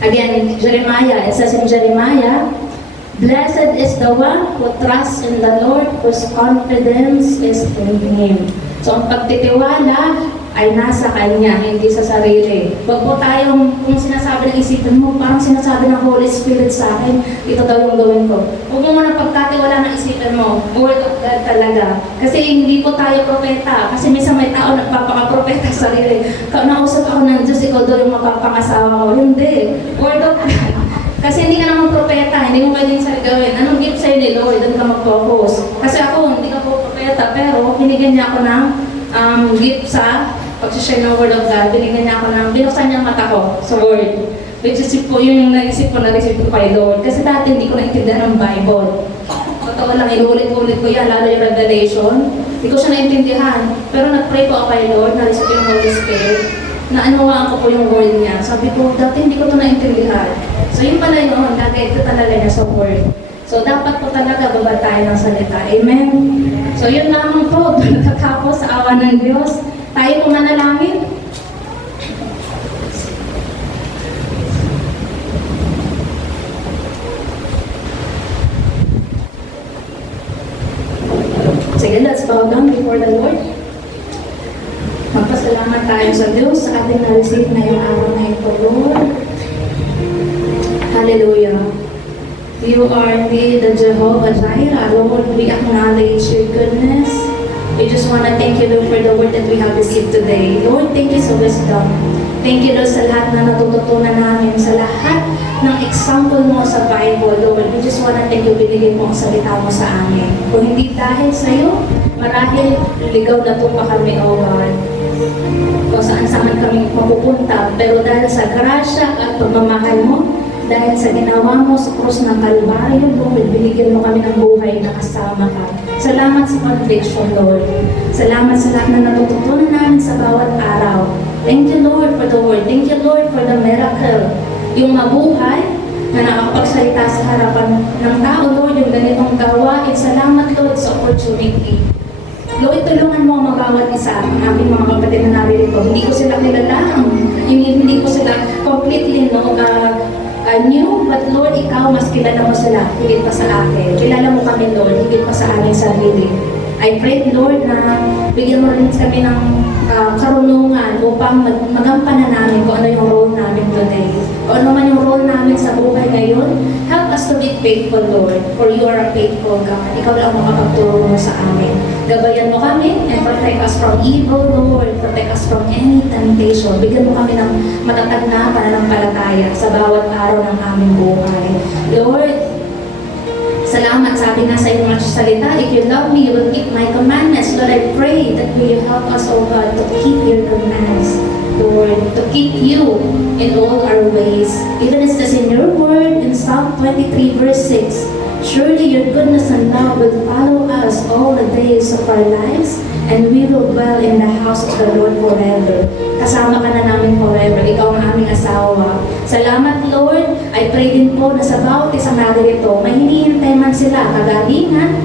Again, in Jeremiah, it says in Jeremiah, Blessed is the one who trusts in the Lord, whose confidence is in Him. So, ang pagtitiwala ay nasa Kanya, hindi sa sarili. Huwag po tayong, kung sinasabi ng isipin mo, parang sinasabi ng Holy Spirit sa akin, ito daw yung gawin ko. Huwag mo muna pagkatiwala ng isipin mo, Word of God talaga. Kasi hindi po tayo propeta. Kasi minsan may tao nagpapaka-propeta sa sarili. Nausap ako ng Diyos, ikaw daw yung mapapangasawa ko. Hindi. Word of God. Kasi hindi ka naman propeta, hindi mo pwedeng gawin. Anong gift sa'yo ni Lord? Doon ka mag-focus. Kasi ako, hindi ka po propeta, pero binigyan niya ako ng gift sa pag-share ng Word of God. Binigyan niya ako ng, binuksan niya ang mata ko sa Word. Which is po yung naisip ko, na-receive ko kay Lord. Kasi dati hindi ko naintindihan ng Bible. Totoo lang, inulit-ulit ko yan, lalo yung Revelation. Hindi ko siya naintindihan. Pero nag-pray po ako kay Lord, na-receive ko yung Holy Spirit. Naanawaan ko po yung Word niya. Sabi ko, dati hindi ko ito naintindihan. So yun pala yun, dati ito talaga niya sa Word. So dapat po talaga baba tayo ng salita. Amen? So yun lamang po, nakatapos sa awa ng Diyos. Tayo po manalangin. Sige, let's bow down before the Lord. Magpasalamat tayo sa Diyos sa ating na-receive na yung araw na ito, Lord. Hallelujah. You are indeed the Jehovah Jireh, Lord. We acknowledge your goodness. We We just want to thank you, Lord, for the word that we have received today. Lord, thank you sa wisdom. Thank you, Lord, sa lahat na natututunan namin, sa lahat ng example mo sa Bible, Lord. We just want to thank you, binigay mo ang salita mo sa amin. Kung hindi dahil sa iyo, marahil ligaw na tumba kami, O God. Kung saan-saan kami mapupunta, pero dahil sa grasya at pagmamahal mo, dahil sa ginawa mo sa krus ng Kalbaryo, Lord, binigyan mo kami ng buhay na kasama ka. Salamat sa conviction, Lord. Salamat sa lahat na natututunan namin sa bawat araw. Thank you, Lord, for the word. Thank you, Lord, for the miracle. Yung mabuhay na nakakapagsalita sa harapan ng tao, Lord, yung ganitong gawain. Salamat, Lord, sa opportunity. Lord, tulungan mo ang bawat isa, ang aking mga kapatid na naririto. Hindi ko sila kilala, hindi ko sila completely new, but Lord, ikaw mas kilala mo sila, higit pa sa akin. Kilala mo kami, Lord, higit pa sa aming sarili. I pray, Lord, na bigyan mo rin kami ng karunungan upang magampanan namin kung ano yung role namin today. Kung ano man yung role namin sa buhay ngayon, help us to be faithful, Lord, for you are a faithful God. Ikaw lang makapagturo mo sa amin. Gabayan mo kami and protect us from evil, Lord. Protect us from any temptation. Bigyan mo kami ng matatag na pananampalataya sa bawat araw ng aming buhay. Lord, salamat, sabi nga sa iyong mga salita, if you love me, you will keep my commandments. Lord, I pray that you will help us, O God, to keep your commands, Lord, to keep you in all our ways. Even as it says in your word in Psalm 23 verse 6, surely your goodness and love will follow us all the days of our lives, and we will dwell in the house of the Lord forever. Kasama ka na namin forever. Ikaw ang aming asawa. Salamat, Lord. I pray din po na sa bawat isang nagarito, may hinihintay man sila, kagalingan,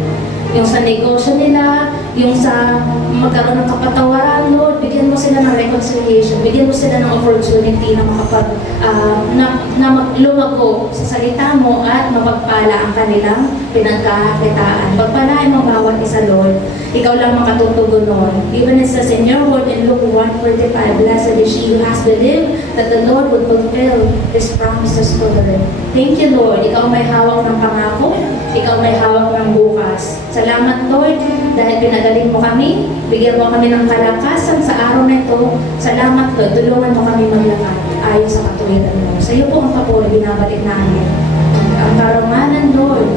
yung sa negosyo nila, yung sa magkaroon ng kapatawaran, Lord, bigyan mo sila ng reconciliation, bigyan mo sila ng opportunity na na lumago sa salita mo at mapagpala ang kanilang pinagkakitaan. Pagpalain mo bawat isa, Lord. Ikaw lang makatutugon nun. Even as it says in your word in Luke 1:45, blessed is she who has believed that the Lord would fulfill His promises to her. Thank you, Lord. Ikaw may hawak ng pangako. Ikaw may hawak ng bukas. Salamat, Lord, dahil pinagaling mo kami. Bigyan mo kami ng kalakasan sa araw na ito. Salamat, Lord. Tulungan mo kami maglakad ayon sa katuwiran mo. Sa iyo po ang papuri, binabalik namin. Ang karangalan, Lord,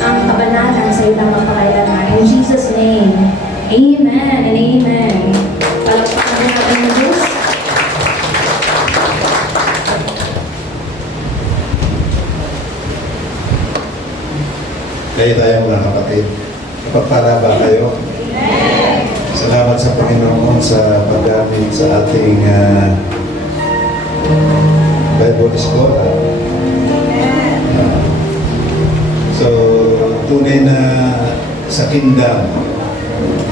ang kabanalan sa iyo lang mapakailangan. In Jesus' name, Amen and Amen. Palakpakan natin ng Diyos. Kaya tayo mga kapatid, kapagpala ba kayo? Salamat sa Panginoon sa paggamit sa ating Bible Scholar. So, tunay na sa kingdom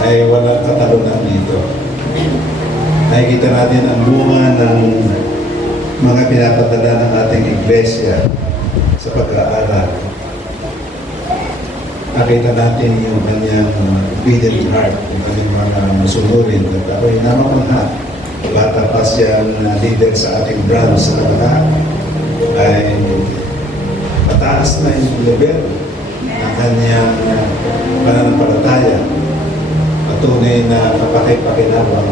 ay walang katalunan dito. Nakikita natin ang bunga ng mga pinapadala ng ating iglesia sa pag-aaral. Nakita natin yung kanyang obedient heart, yung kanyang mga masunurin. At ako'y namamangha. Bata pa siyang leader sa ating branch sa Kabaka ay mataas na yung level ng kanyang pananampalataya. Patunay na kapakit-pakinabang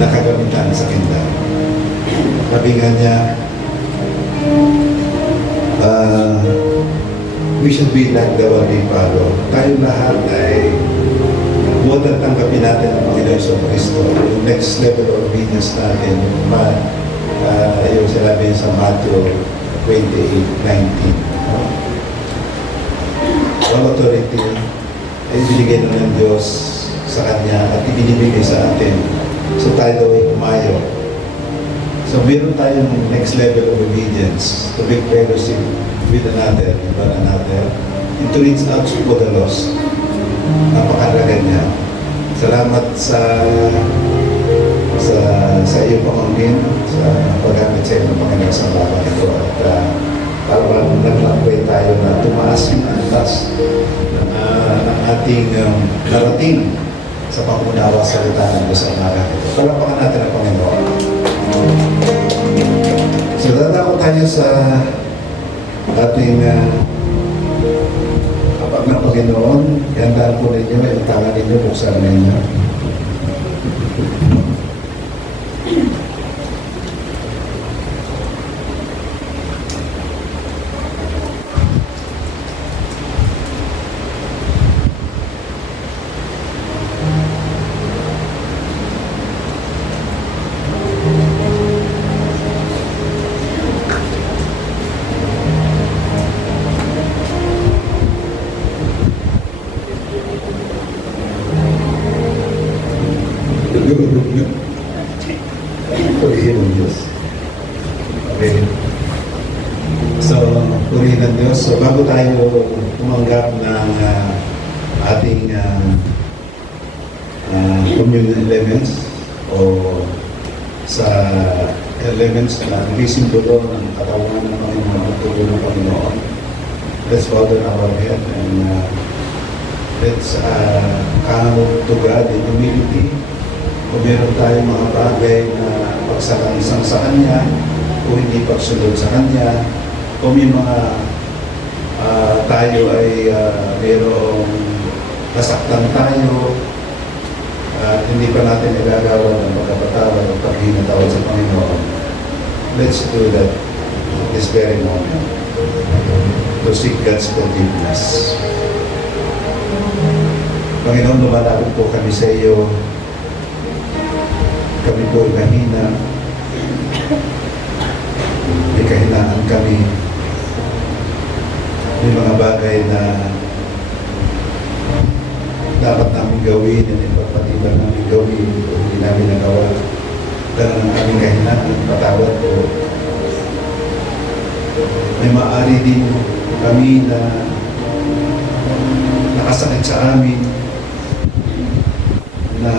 nakagamitan sa kinda. Sabi nga niya, we should be like the one we follow. Tayo lahat ay huwag na tanggapin natin ang Panginoon sa Kristo. Yung next level of obedience natin, yung sinabi sa Matthew 28:19. All authority ay binigay na ng Diyos sa Kanya at ibinibigay sa atin. So tayo daw ay umayo. So meron tayong next level of obedience to make fellowship with another, one another, and to reach out for the lost. Napakalaga niya. Salamat sa iyong pamangkin, sa paggamit sa iyong Panginoon sa bawat ito. At parang naglakway tayo na tumaas yung antas ng ating narating sa pangunawa sa salita ng Diyos sa umaga ito. Palapakan natin ang Panginoon. So dadako tayo sa ating ng Panginoon, gandaan po ninyo, yung tangan ninyo, buksan ninyo. Purihin ng Diyos. Okay. So, purihin ng Diyos. So, bago tayo tumanggap ng ating communion elements o sa elements na nagsisimbolo ng katawan ng Panginoon at tubo ng Panginoon, let's bow down our head and let's come to God in humility. Kung meron tayong mga bagay na pagsakaisang sa Kanya, o hindi pagsunod sa Kanya, kung may mga tayo ay mayroong nasaktan tayo, at hindi pa natin nagagawa ng pagkapatawad o paghinatawad sa Panginoon, let's do that at this very moment to seek God's forgiveness. Panginoon, lumalapit po kami sa iyo. Kami po ay mahina. May kahinaan kami. May mga bagay na dapat namin gawin, na ipagpatiban namin gawin, o hindi namin nagawa. Dahil ng aming kahinaan, patawad po. May maaari din kami na nakasakit sa amin, na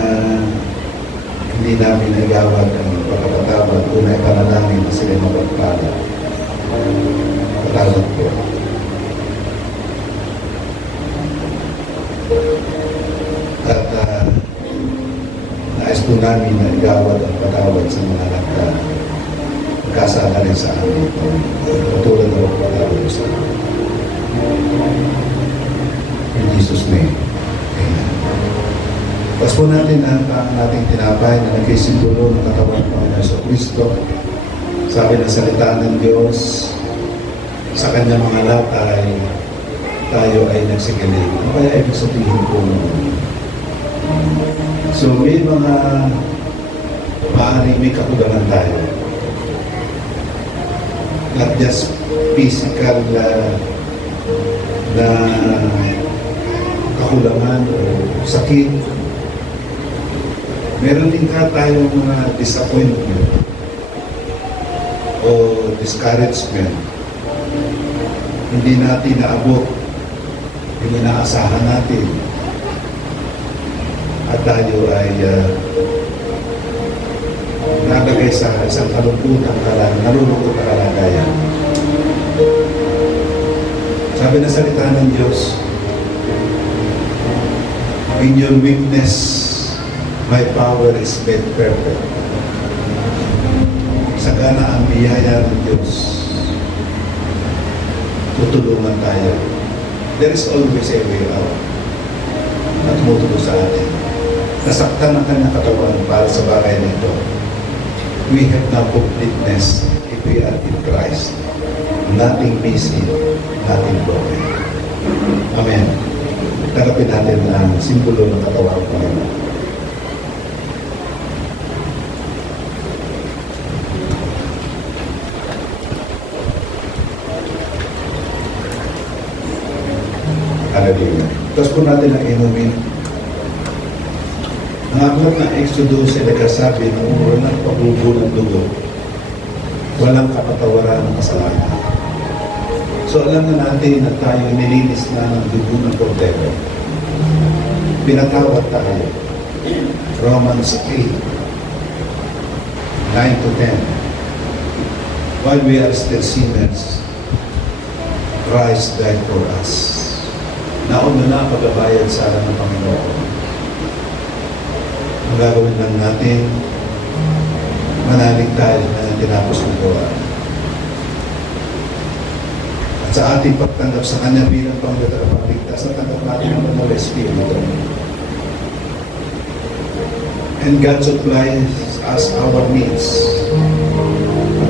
hindi namin nagawad ang pagkapatawad. Unay panalangin na sila mapagpala. Patawad po. At nais po namin na igawad ang patawad sa mga nagkasala rin sa amin. Patulad na patawad sa amin. In Jesus' name. Amen. Tapos po natin ang ating tinapay na nagkisimbolo ng katawan ng Panginoon sa Kristo. Sabi ng salita ng Diyos, sa kanyang mga latay, tayo ay nagsigaling. Ano kaya ibig sabihin po noon? So may mga maaaring may kakulangan tayo. Not just physical na kakulangan o sakit. Meron din tayong mga disappointment o discouragement. Hindi natin naabot yung inaasahan natin. At tayo ay nalagay sa isang nalulungkot na kalagayan. Sabi na salita ng Diyos, in your weakness, my power is made perfect. Sagana ang biyaya ng Diyos. Tutulungan tayo. There is always a way out na tumutulong sa atin. Nasaktan ang kanyang katawan para sa bagay nito. We have now completeness if we are in Christ. Nothing missing, nothing broken. Amen. Tanggapin natin ang simbolo ng katawan ng Panginoon. Hallelujah. Tapos po natin ang inumin. Ang aklat ng Exodus ay nagkasabi ng walang pagbubo ng dugo, walang kapatawaran ng kasalanan. So alam na natin na tayo nilinis na ng dugo ng Kordero. Pinatawad tayo. Romans 8, 9 to 10. While we are still sinners, Christ died for us. Nauna na pagbabayad sa alam ng Panginoon. Ang gagawin lang natin, manalig tayo na tinapos ng gawa. sa ating pagtanggap sa Kanya bilang Panginoon at Tagapagligtas, natanggap natin ang Banal na Espiritu. And God supplies us our needs.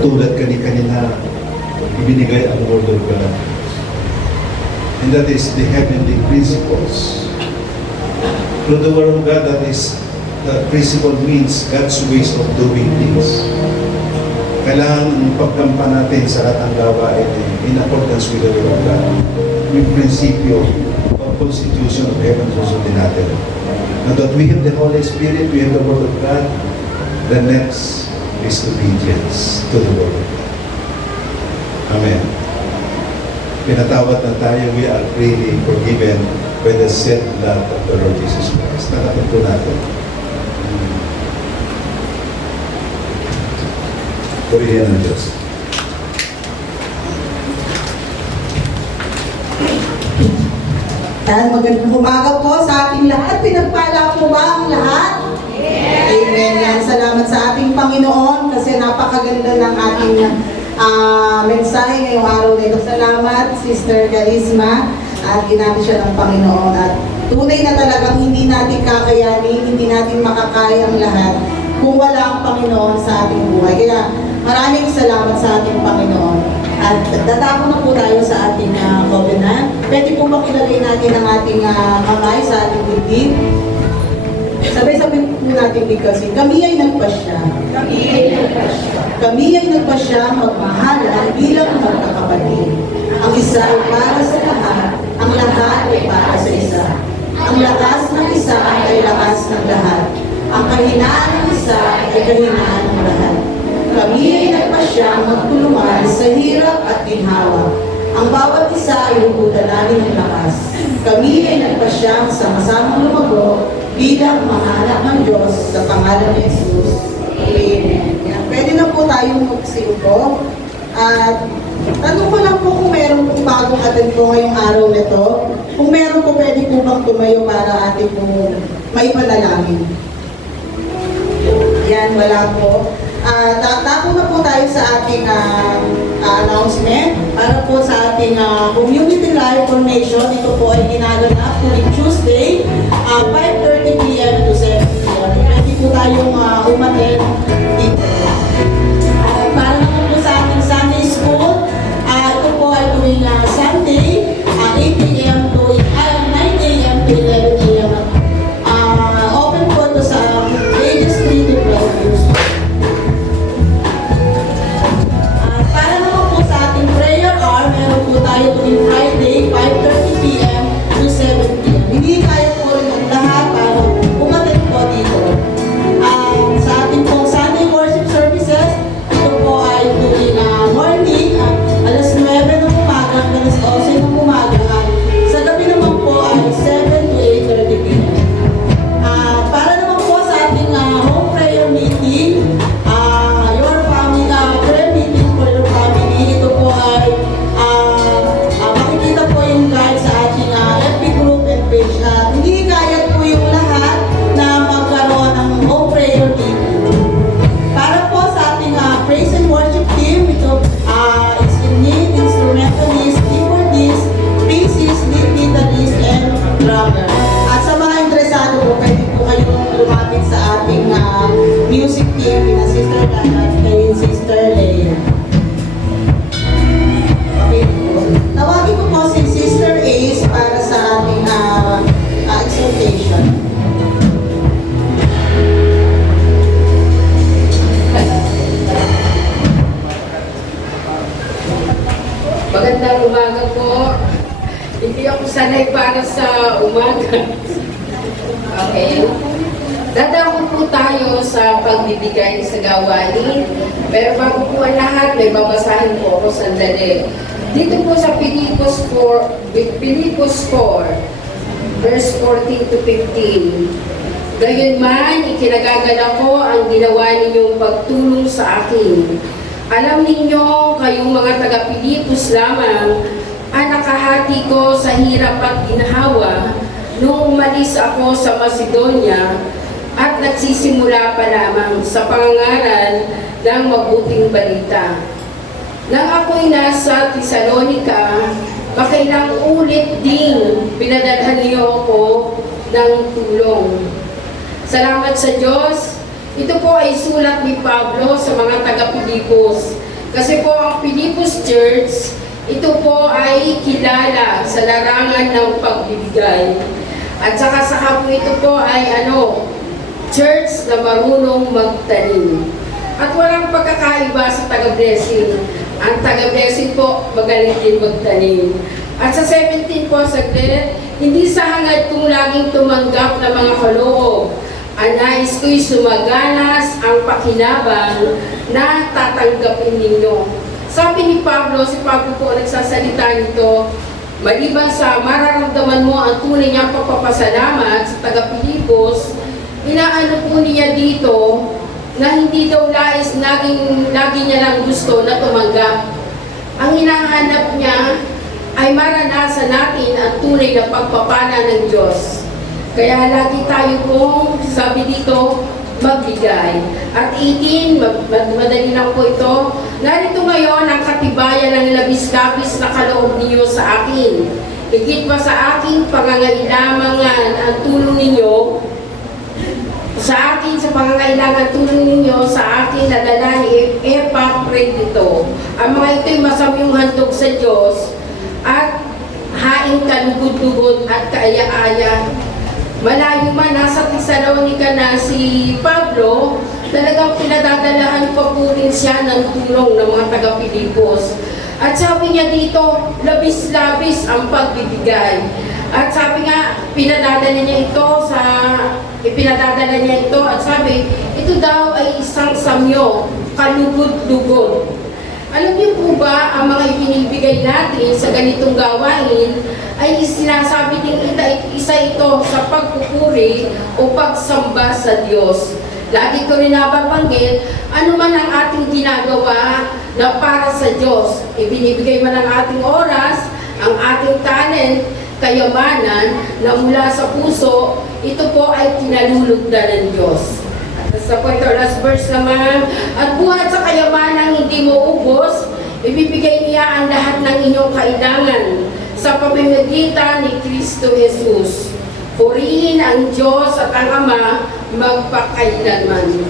Tulad kanina, ibinigay ang Word of God. And that is the heavenly principles. Through the Word of God, that is, the principle means God's ways of doing things. Kailangan ang pagkampa natin sa lahat ng gawain in accordance with the Word of God. May prinsipyo o constitution of heaven susundin natin. Now that we have the Holy Spirit, we have the Word of God, the next is obedience to the Word of God. Amen. Pinatawad na tayo, we are freely forgiven by the shed blood of the Lord Jesus Christ. Nakapag po natin. Purihan ng Diyos. Yan, magandang umaga po sa ating lahat. Pinagpala po ba ang lahat? Amen. Yan, salamat sa ating Panginoon kasi napakaganda ng ating mensahe ngayong araw na ito. Salamat, Sister Charisma, at ginamit siya ng Panginoon. At tunay na talagang hindi natin kakayanin, hindi natin makakaya ang lahat kung wala ang Panginoon sa ating buhay. Kaya maraming salamat sa ating Panginoon. At tatapon na po tayo sa ating covenant. Pwede po bang ilagay natin ang ating kamay sa ating dibdib? Sabay-sabay po natin bigkasin. Kami ay nagpasya. Kami ay nagpasya magmahalan bilang magkakapatid. Ang isa ay para sa lahat, ang lahat ay para sa isa. Ang lakas ng isa ay lakas ng lahat. Ang kahinaan ng isa ay kahinaan ng lahat. Kami ay nagpasya magtulungan sa hirap at ginhawa. Ang bawat isa ay hugutan namin ng lakas. Kami ay nagpasyang sama-samang lumago bilang mga anak ng Diyos sa pangalan ni Jesus. Amen. Yan. Pwede na po tayong magsiupo. At tanong ko lang po kung meron pong bagong attend po ngayong araw na ito. Kung meron po, pwede po bang tumayo para ating po may panalangin. Yan, wala po. Tapo na po tayo sa ating announcement para po sa ating community life formation. Ito po ay ginaganap tuwing Tuesday, 5:30 p.m. to 7 p.m. Pwede po tayong umaten dito. Para naman po sa ating Sunday school, ito po ay tuwing Sunday, 8 a.m. to 9 a.m. to 11 a.m. Open po ito sa ages 3 to 12 years old. Meron po tayo tuwing Friday, 5:30 p.m. to 7 p.m. Hindi kaya po rin ang lahat para umatin po dito. Sa ating pong Sunday worship services, ito po ay tuwing morning, alas 9 ng umaga, alas 12 ng umaga. Sa gabi naman po ay 7 to 8:30 p.m. Para naman po sa ating home prayer meeting, your family, prayer meeting for your family, ito po ay makikita po yung guide sa ating FB group and page. Hindi kaya po yung lahat na magkaroon ng home prayer meeting. Para po sa ating praise and worship team, ito is in need, instrumentalist, keyboardist, bassist, lead guitarist, and drummer. At sa mga interesado po, pwede po kayong lumapit sa ating music team, na Sister Lana at kay Sister Leia. Tawagin ko po si Sister Ace para sa ating exhortation. Magandang umaga po. Hindi ako sanay para sa umaga. Okay. Dadako po tayo sa pagbibigay sa gawain. Pero bago po ang lahat, may babasahin po ako sandali. Dito po sa Pilipos 4, verse 14 to 15. Gayunman, ikinagagala ko ang ginawa ninyong pagtulong sa akin. Alam ninyo, kayong mga taga-Pilipos lamang, ang nakahati ko sa hirap at ginhawa nung umalis ako sa Macedonia at nagsisimula pa lamang sa pangangaral ng mabuting balita. Nang ako'y nasa Thessalonica, makailang ulit din pinadalhan niyo ako ng tulong. Salamat sa Diyos. Ito po ay sulat ni Pablo sa mga taga-Pilipos. Kasi po ang Pilipos Church, ito po ay kilala sa larangan ng pagbibigay. At saka po ito po ay church na marunong magtanim. At walang pagkakaiba sa taga-blessing. Ang taga-blessing po magaling din magtanim. At sa 17 po saglit, hindi sa hangad kong laging tumanggap ng mga kaloob. Ang nais ko'y sumaganas ang pakinabang na tatanggapin ninyo. Sabi ni Pablo, si Pablo po nagsasalita nito, maliban sa mararamdaman mo ang tunay niyang pagpapasalamat sa taga-Pilipos, inaano po niya dito na hindi daw lagi niya lang gusto na tumanggap. Ang hinahanap niya ay maranasan natin ang tunay na pagpapala ng Diyos. Kaya lagi tayo pong, sabi dito, magbigay. At 18, madali lang po ito, narito ngayon ang katibayan ng labis-labis na kaloob niyo sa akin. Higit pa sa aking pangangailangan ang tulong ninyo, sa pangangailangan tulong ninyo, sa akin nadala ni Epaphroditus. Ang mga ito'y masamyong handog sa Diyos at haing kalugod-lugod at kaaya-aya. Malayo man, nasa Thessalonica na si Pablo, talagang pinadadalahan pa po rin siya ng tulong ng mga taga-Pilipos. At sabi niya dito, labis-labis ang pagbibigay. At sabi nga, pinadadala niya ito at sabi, ito daw ay isang samyo, kalugod-lugod. Alam niyo po ba, ang mga ibinibigay natin sa ganitong gawain ay sinasabi din isa ito sa pagpupuri o pagsamba sa Diyos. Lagi ko rin nababanggit, ano man ang ating ginagawa na para sa Diyos. Ibinibigay man ang ating oras, ang ating talent, kayamanan na mula sa puso, ito po ay kinalulugdan ng Diyos. Sa last verse naman, at buhat sa kayamanang hindi mo ubos, ibibigay niya ang lahat ng inyong kailangan sa pamamagitan ni Kristo Jesus. Purihin ang Diyos at ang Ama magpakailanman.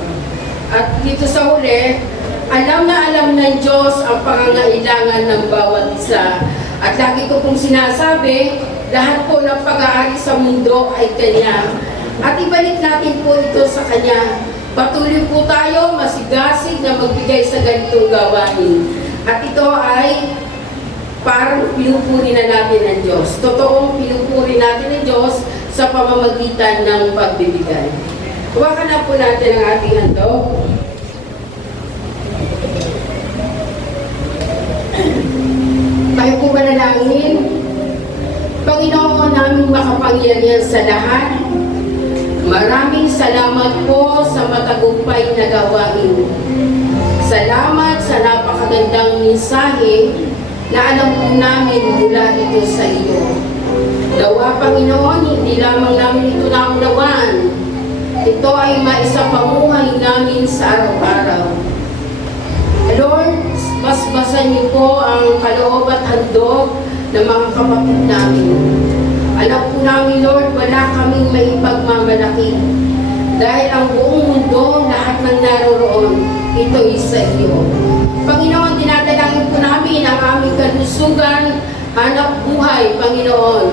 At dito sa huli, alam ng Diyos ang pangangailangan ng bawat isa. At lagi ko pong sinasabi, lahat po ng pag-aari sa mundo ay Kanya. At ibalik natin po ito sa Kanya. Patuloy po tayo masigasig na magbigay sa ganitong gawain. At ito ay parang pinupuri na natin ng Diyos. Totoong pinupuri natin ng Diyos sa pamamagitan ng pagbibigay. Huwakan na po natin ang ating handog. Tayo po manalangin. Panginoon namin makapangyarihan sa lahat, maraming salamat po sa matagumpay na gawain. Salamat sa napakagandang mensahe na alam po namin mula ito sa iyo. Nawa Panginoon, hindi lamang namin ito naunawaan. Ito ay maisapamuhay namin sa araw-araw. Lord, basbasan niyo po ang kaloob at handog ng mga kapatid namin. Alam po namin, Lord, wala kaming maipagmamalaki. Dahil ang buong mundo, lahat ng naroroon, ito'y sa iyo. Panginoon, dinadalangin po namin ang aming kalusugan, hanap buhay, Panginoon.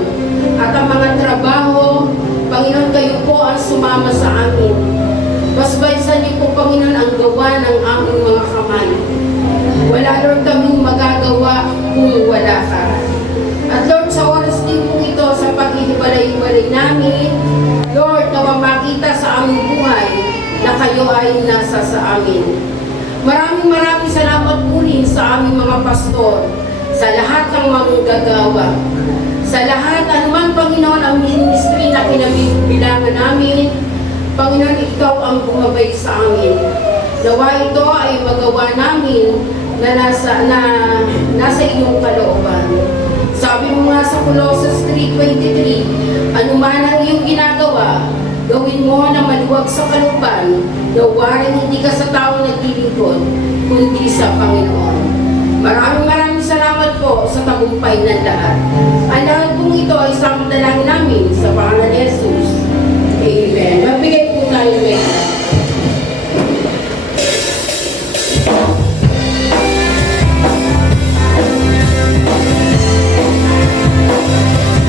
At ang mga trabaho, Panginoon, kayo po ang sumama sa amin. Basbaysan niyo po, Panginoon, ang gawa ng aming mga kamay. Wala, Lord, kaming magagawa kung wala ka. At Lord, sa oras din po ito, sa paghihiwalay-hiwalay namin, Lord, nawa makita sa aming buhay na kayo ay nasa sa amin. Maraming salamat po rin sa aming mga pastor, sa lahat ng manggagawa, sa lahat, anuman Panginoon ang ministry na kinabibilangan namin, Panginoon, ikaw ang bumabay sa amin. Nawa ito ay magawa namin na nasa iyong kalooban. Sabi mo nga sa Colossus 3:23, anuman ang iyong ginagawa, gawin mo na maluwag sa kalooban, na waring hindi ka sa tao naglilingkod, kundi sa Panginoon. Maraming salamat po sa tagumpay ng lahat. Ang lahat pong ito ay isang dalangin namin sa pangalan ni Jesus. Amen. Magbigay po tayo ng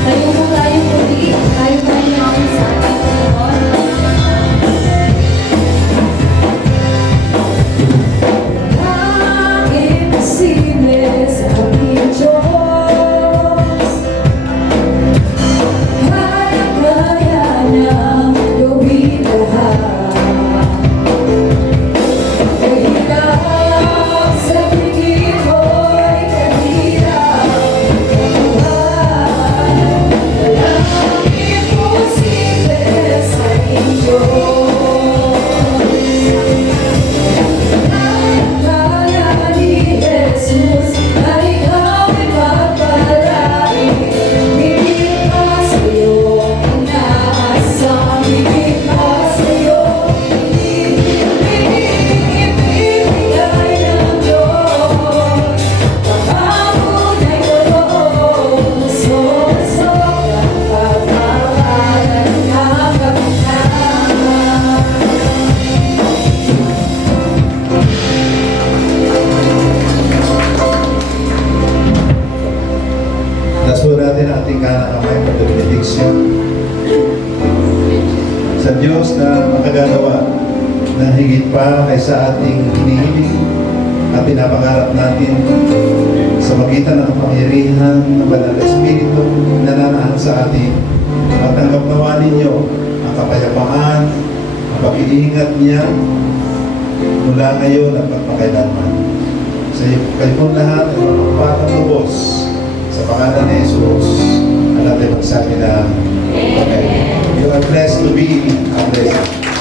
Tayo po tayo muli. Tayo tayo namin sa ating Panginoon. Bakit posible sa ating Diyos? Kaya niyang gawin lahat. Kahirap sa tingin mo'y kahirap. Walang imposible sa ating Diyos. Kaya ni Jesus na ikaw ay magpalain. Higit pa sa'yo ang inaasam, higit pa sa'yo ibibigay ng Diyos. Pangako na'y totoo, sobrang pagmamahalan ng Kapitan. Nasuro natin ang ating kanang kamay pag benediction. Sa Diyos na makagagawa na higit pa kaysa ating hinihiling at pinapangarap natin sa magitan ng kapangyarihan ng Banal na Espiritu na nananahan sa atin. Matanggap nawa ninyo ang kapayapaan, ang pag-iingat niya mula ngayon at pagpakailanman. Sa kayo pong lahat ay mapagpatang lubos sa pangalan ni Jesus ang natin magsabi na, okay, you are blessed to be a blessing.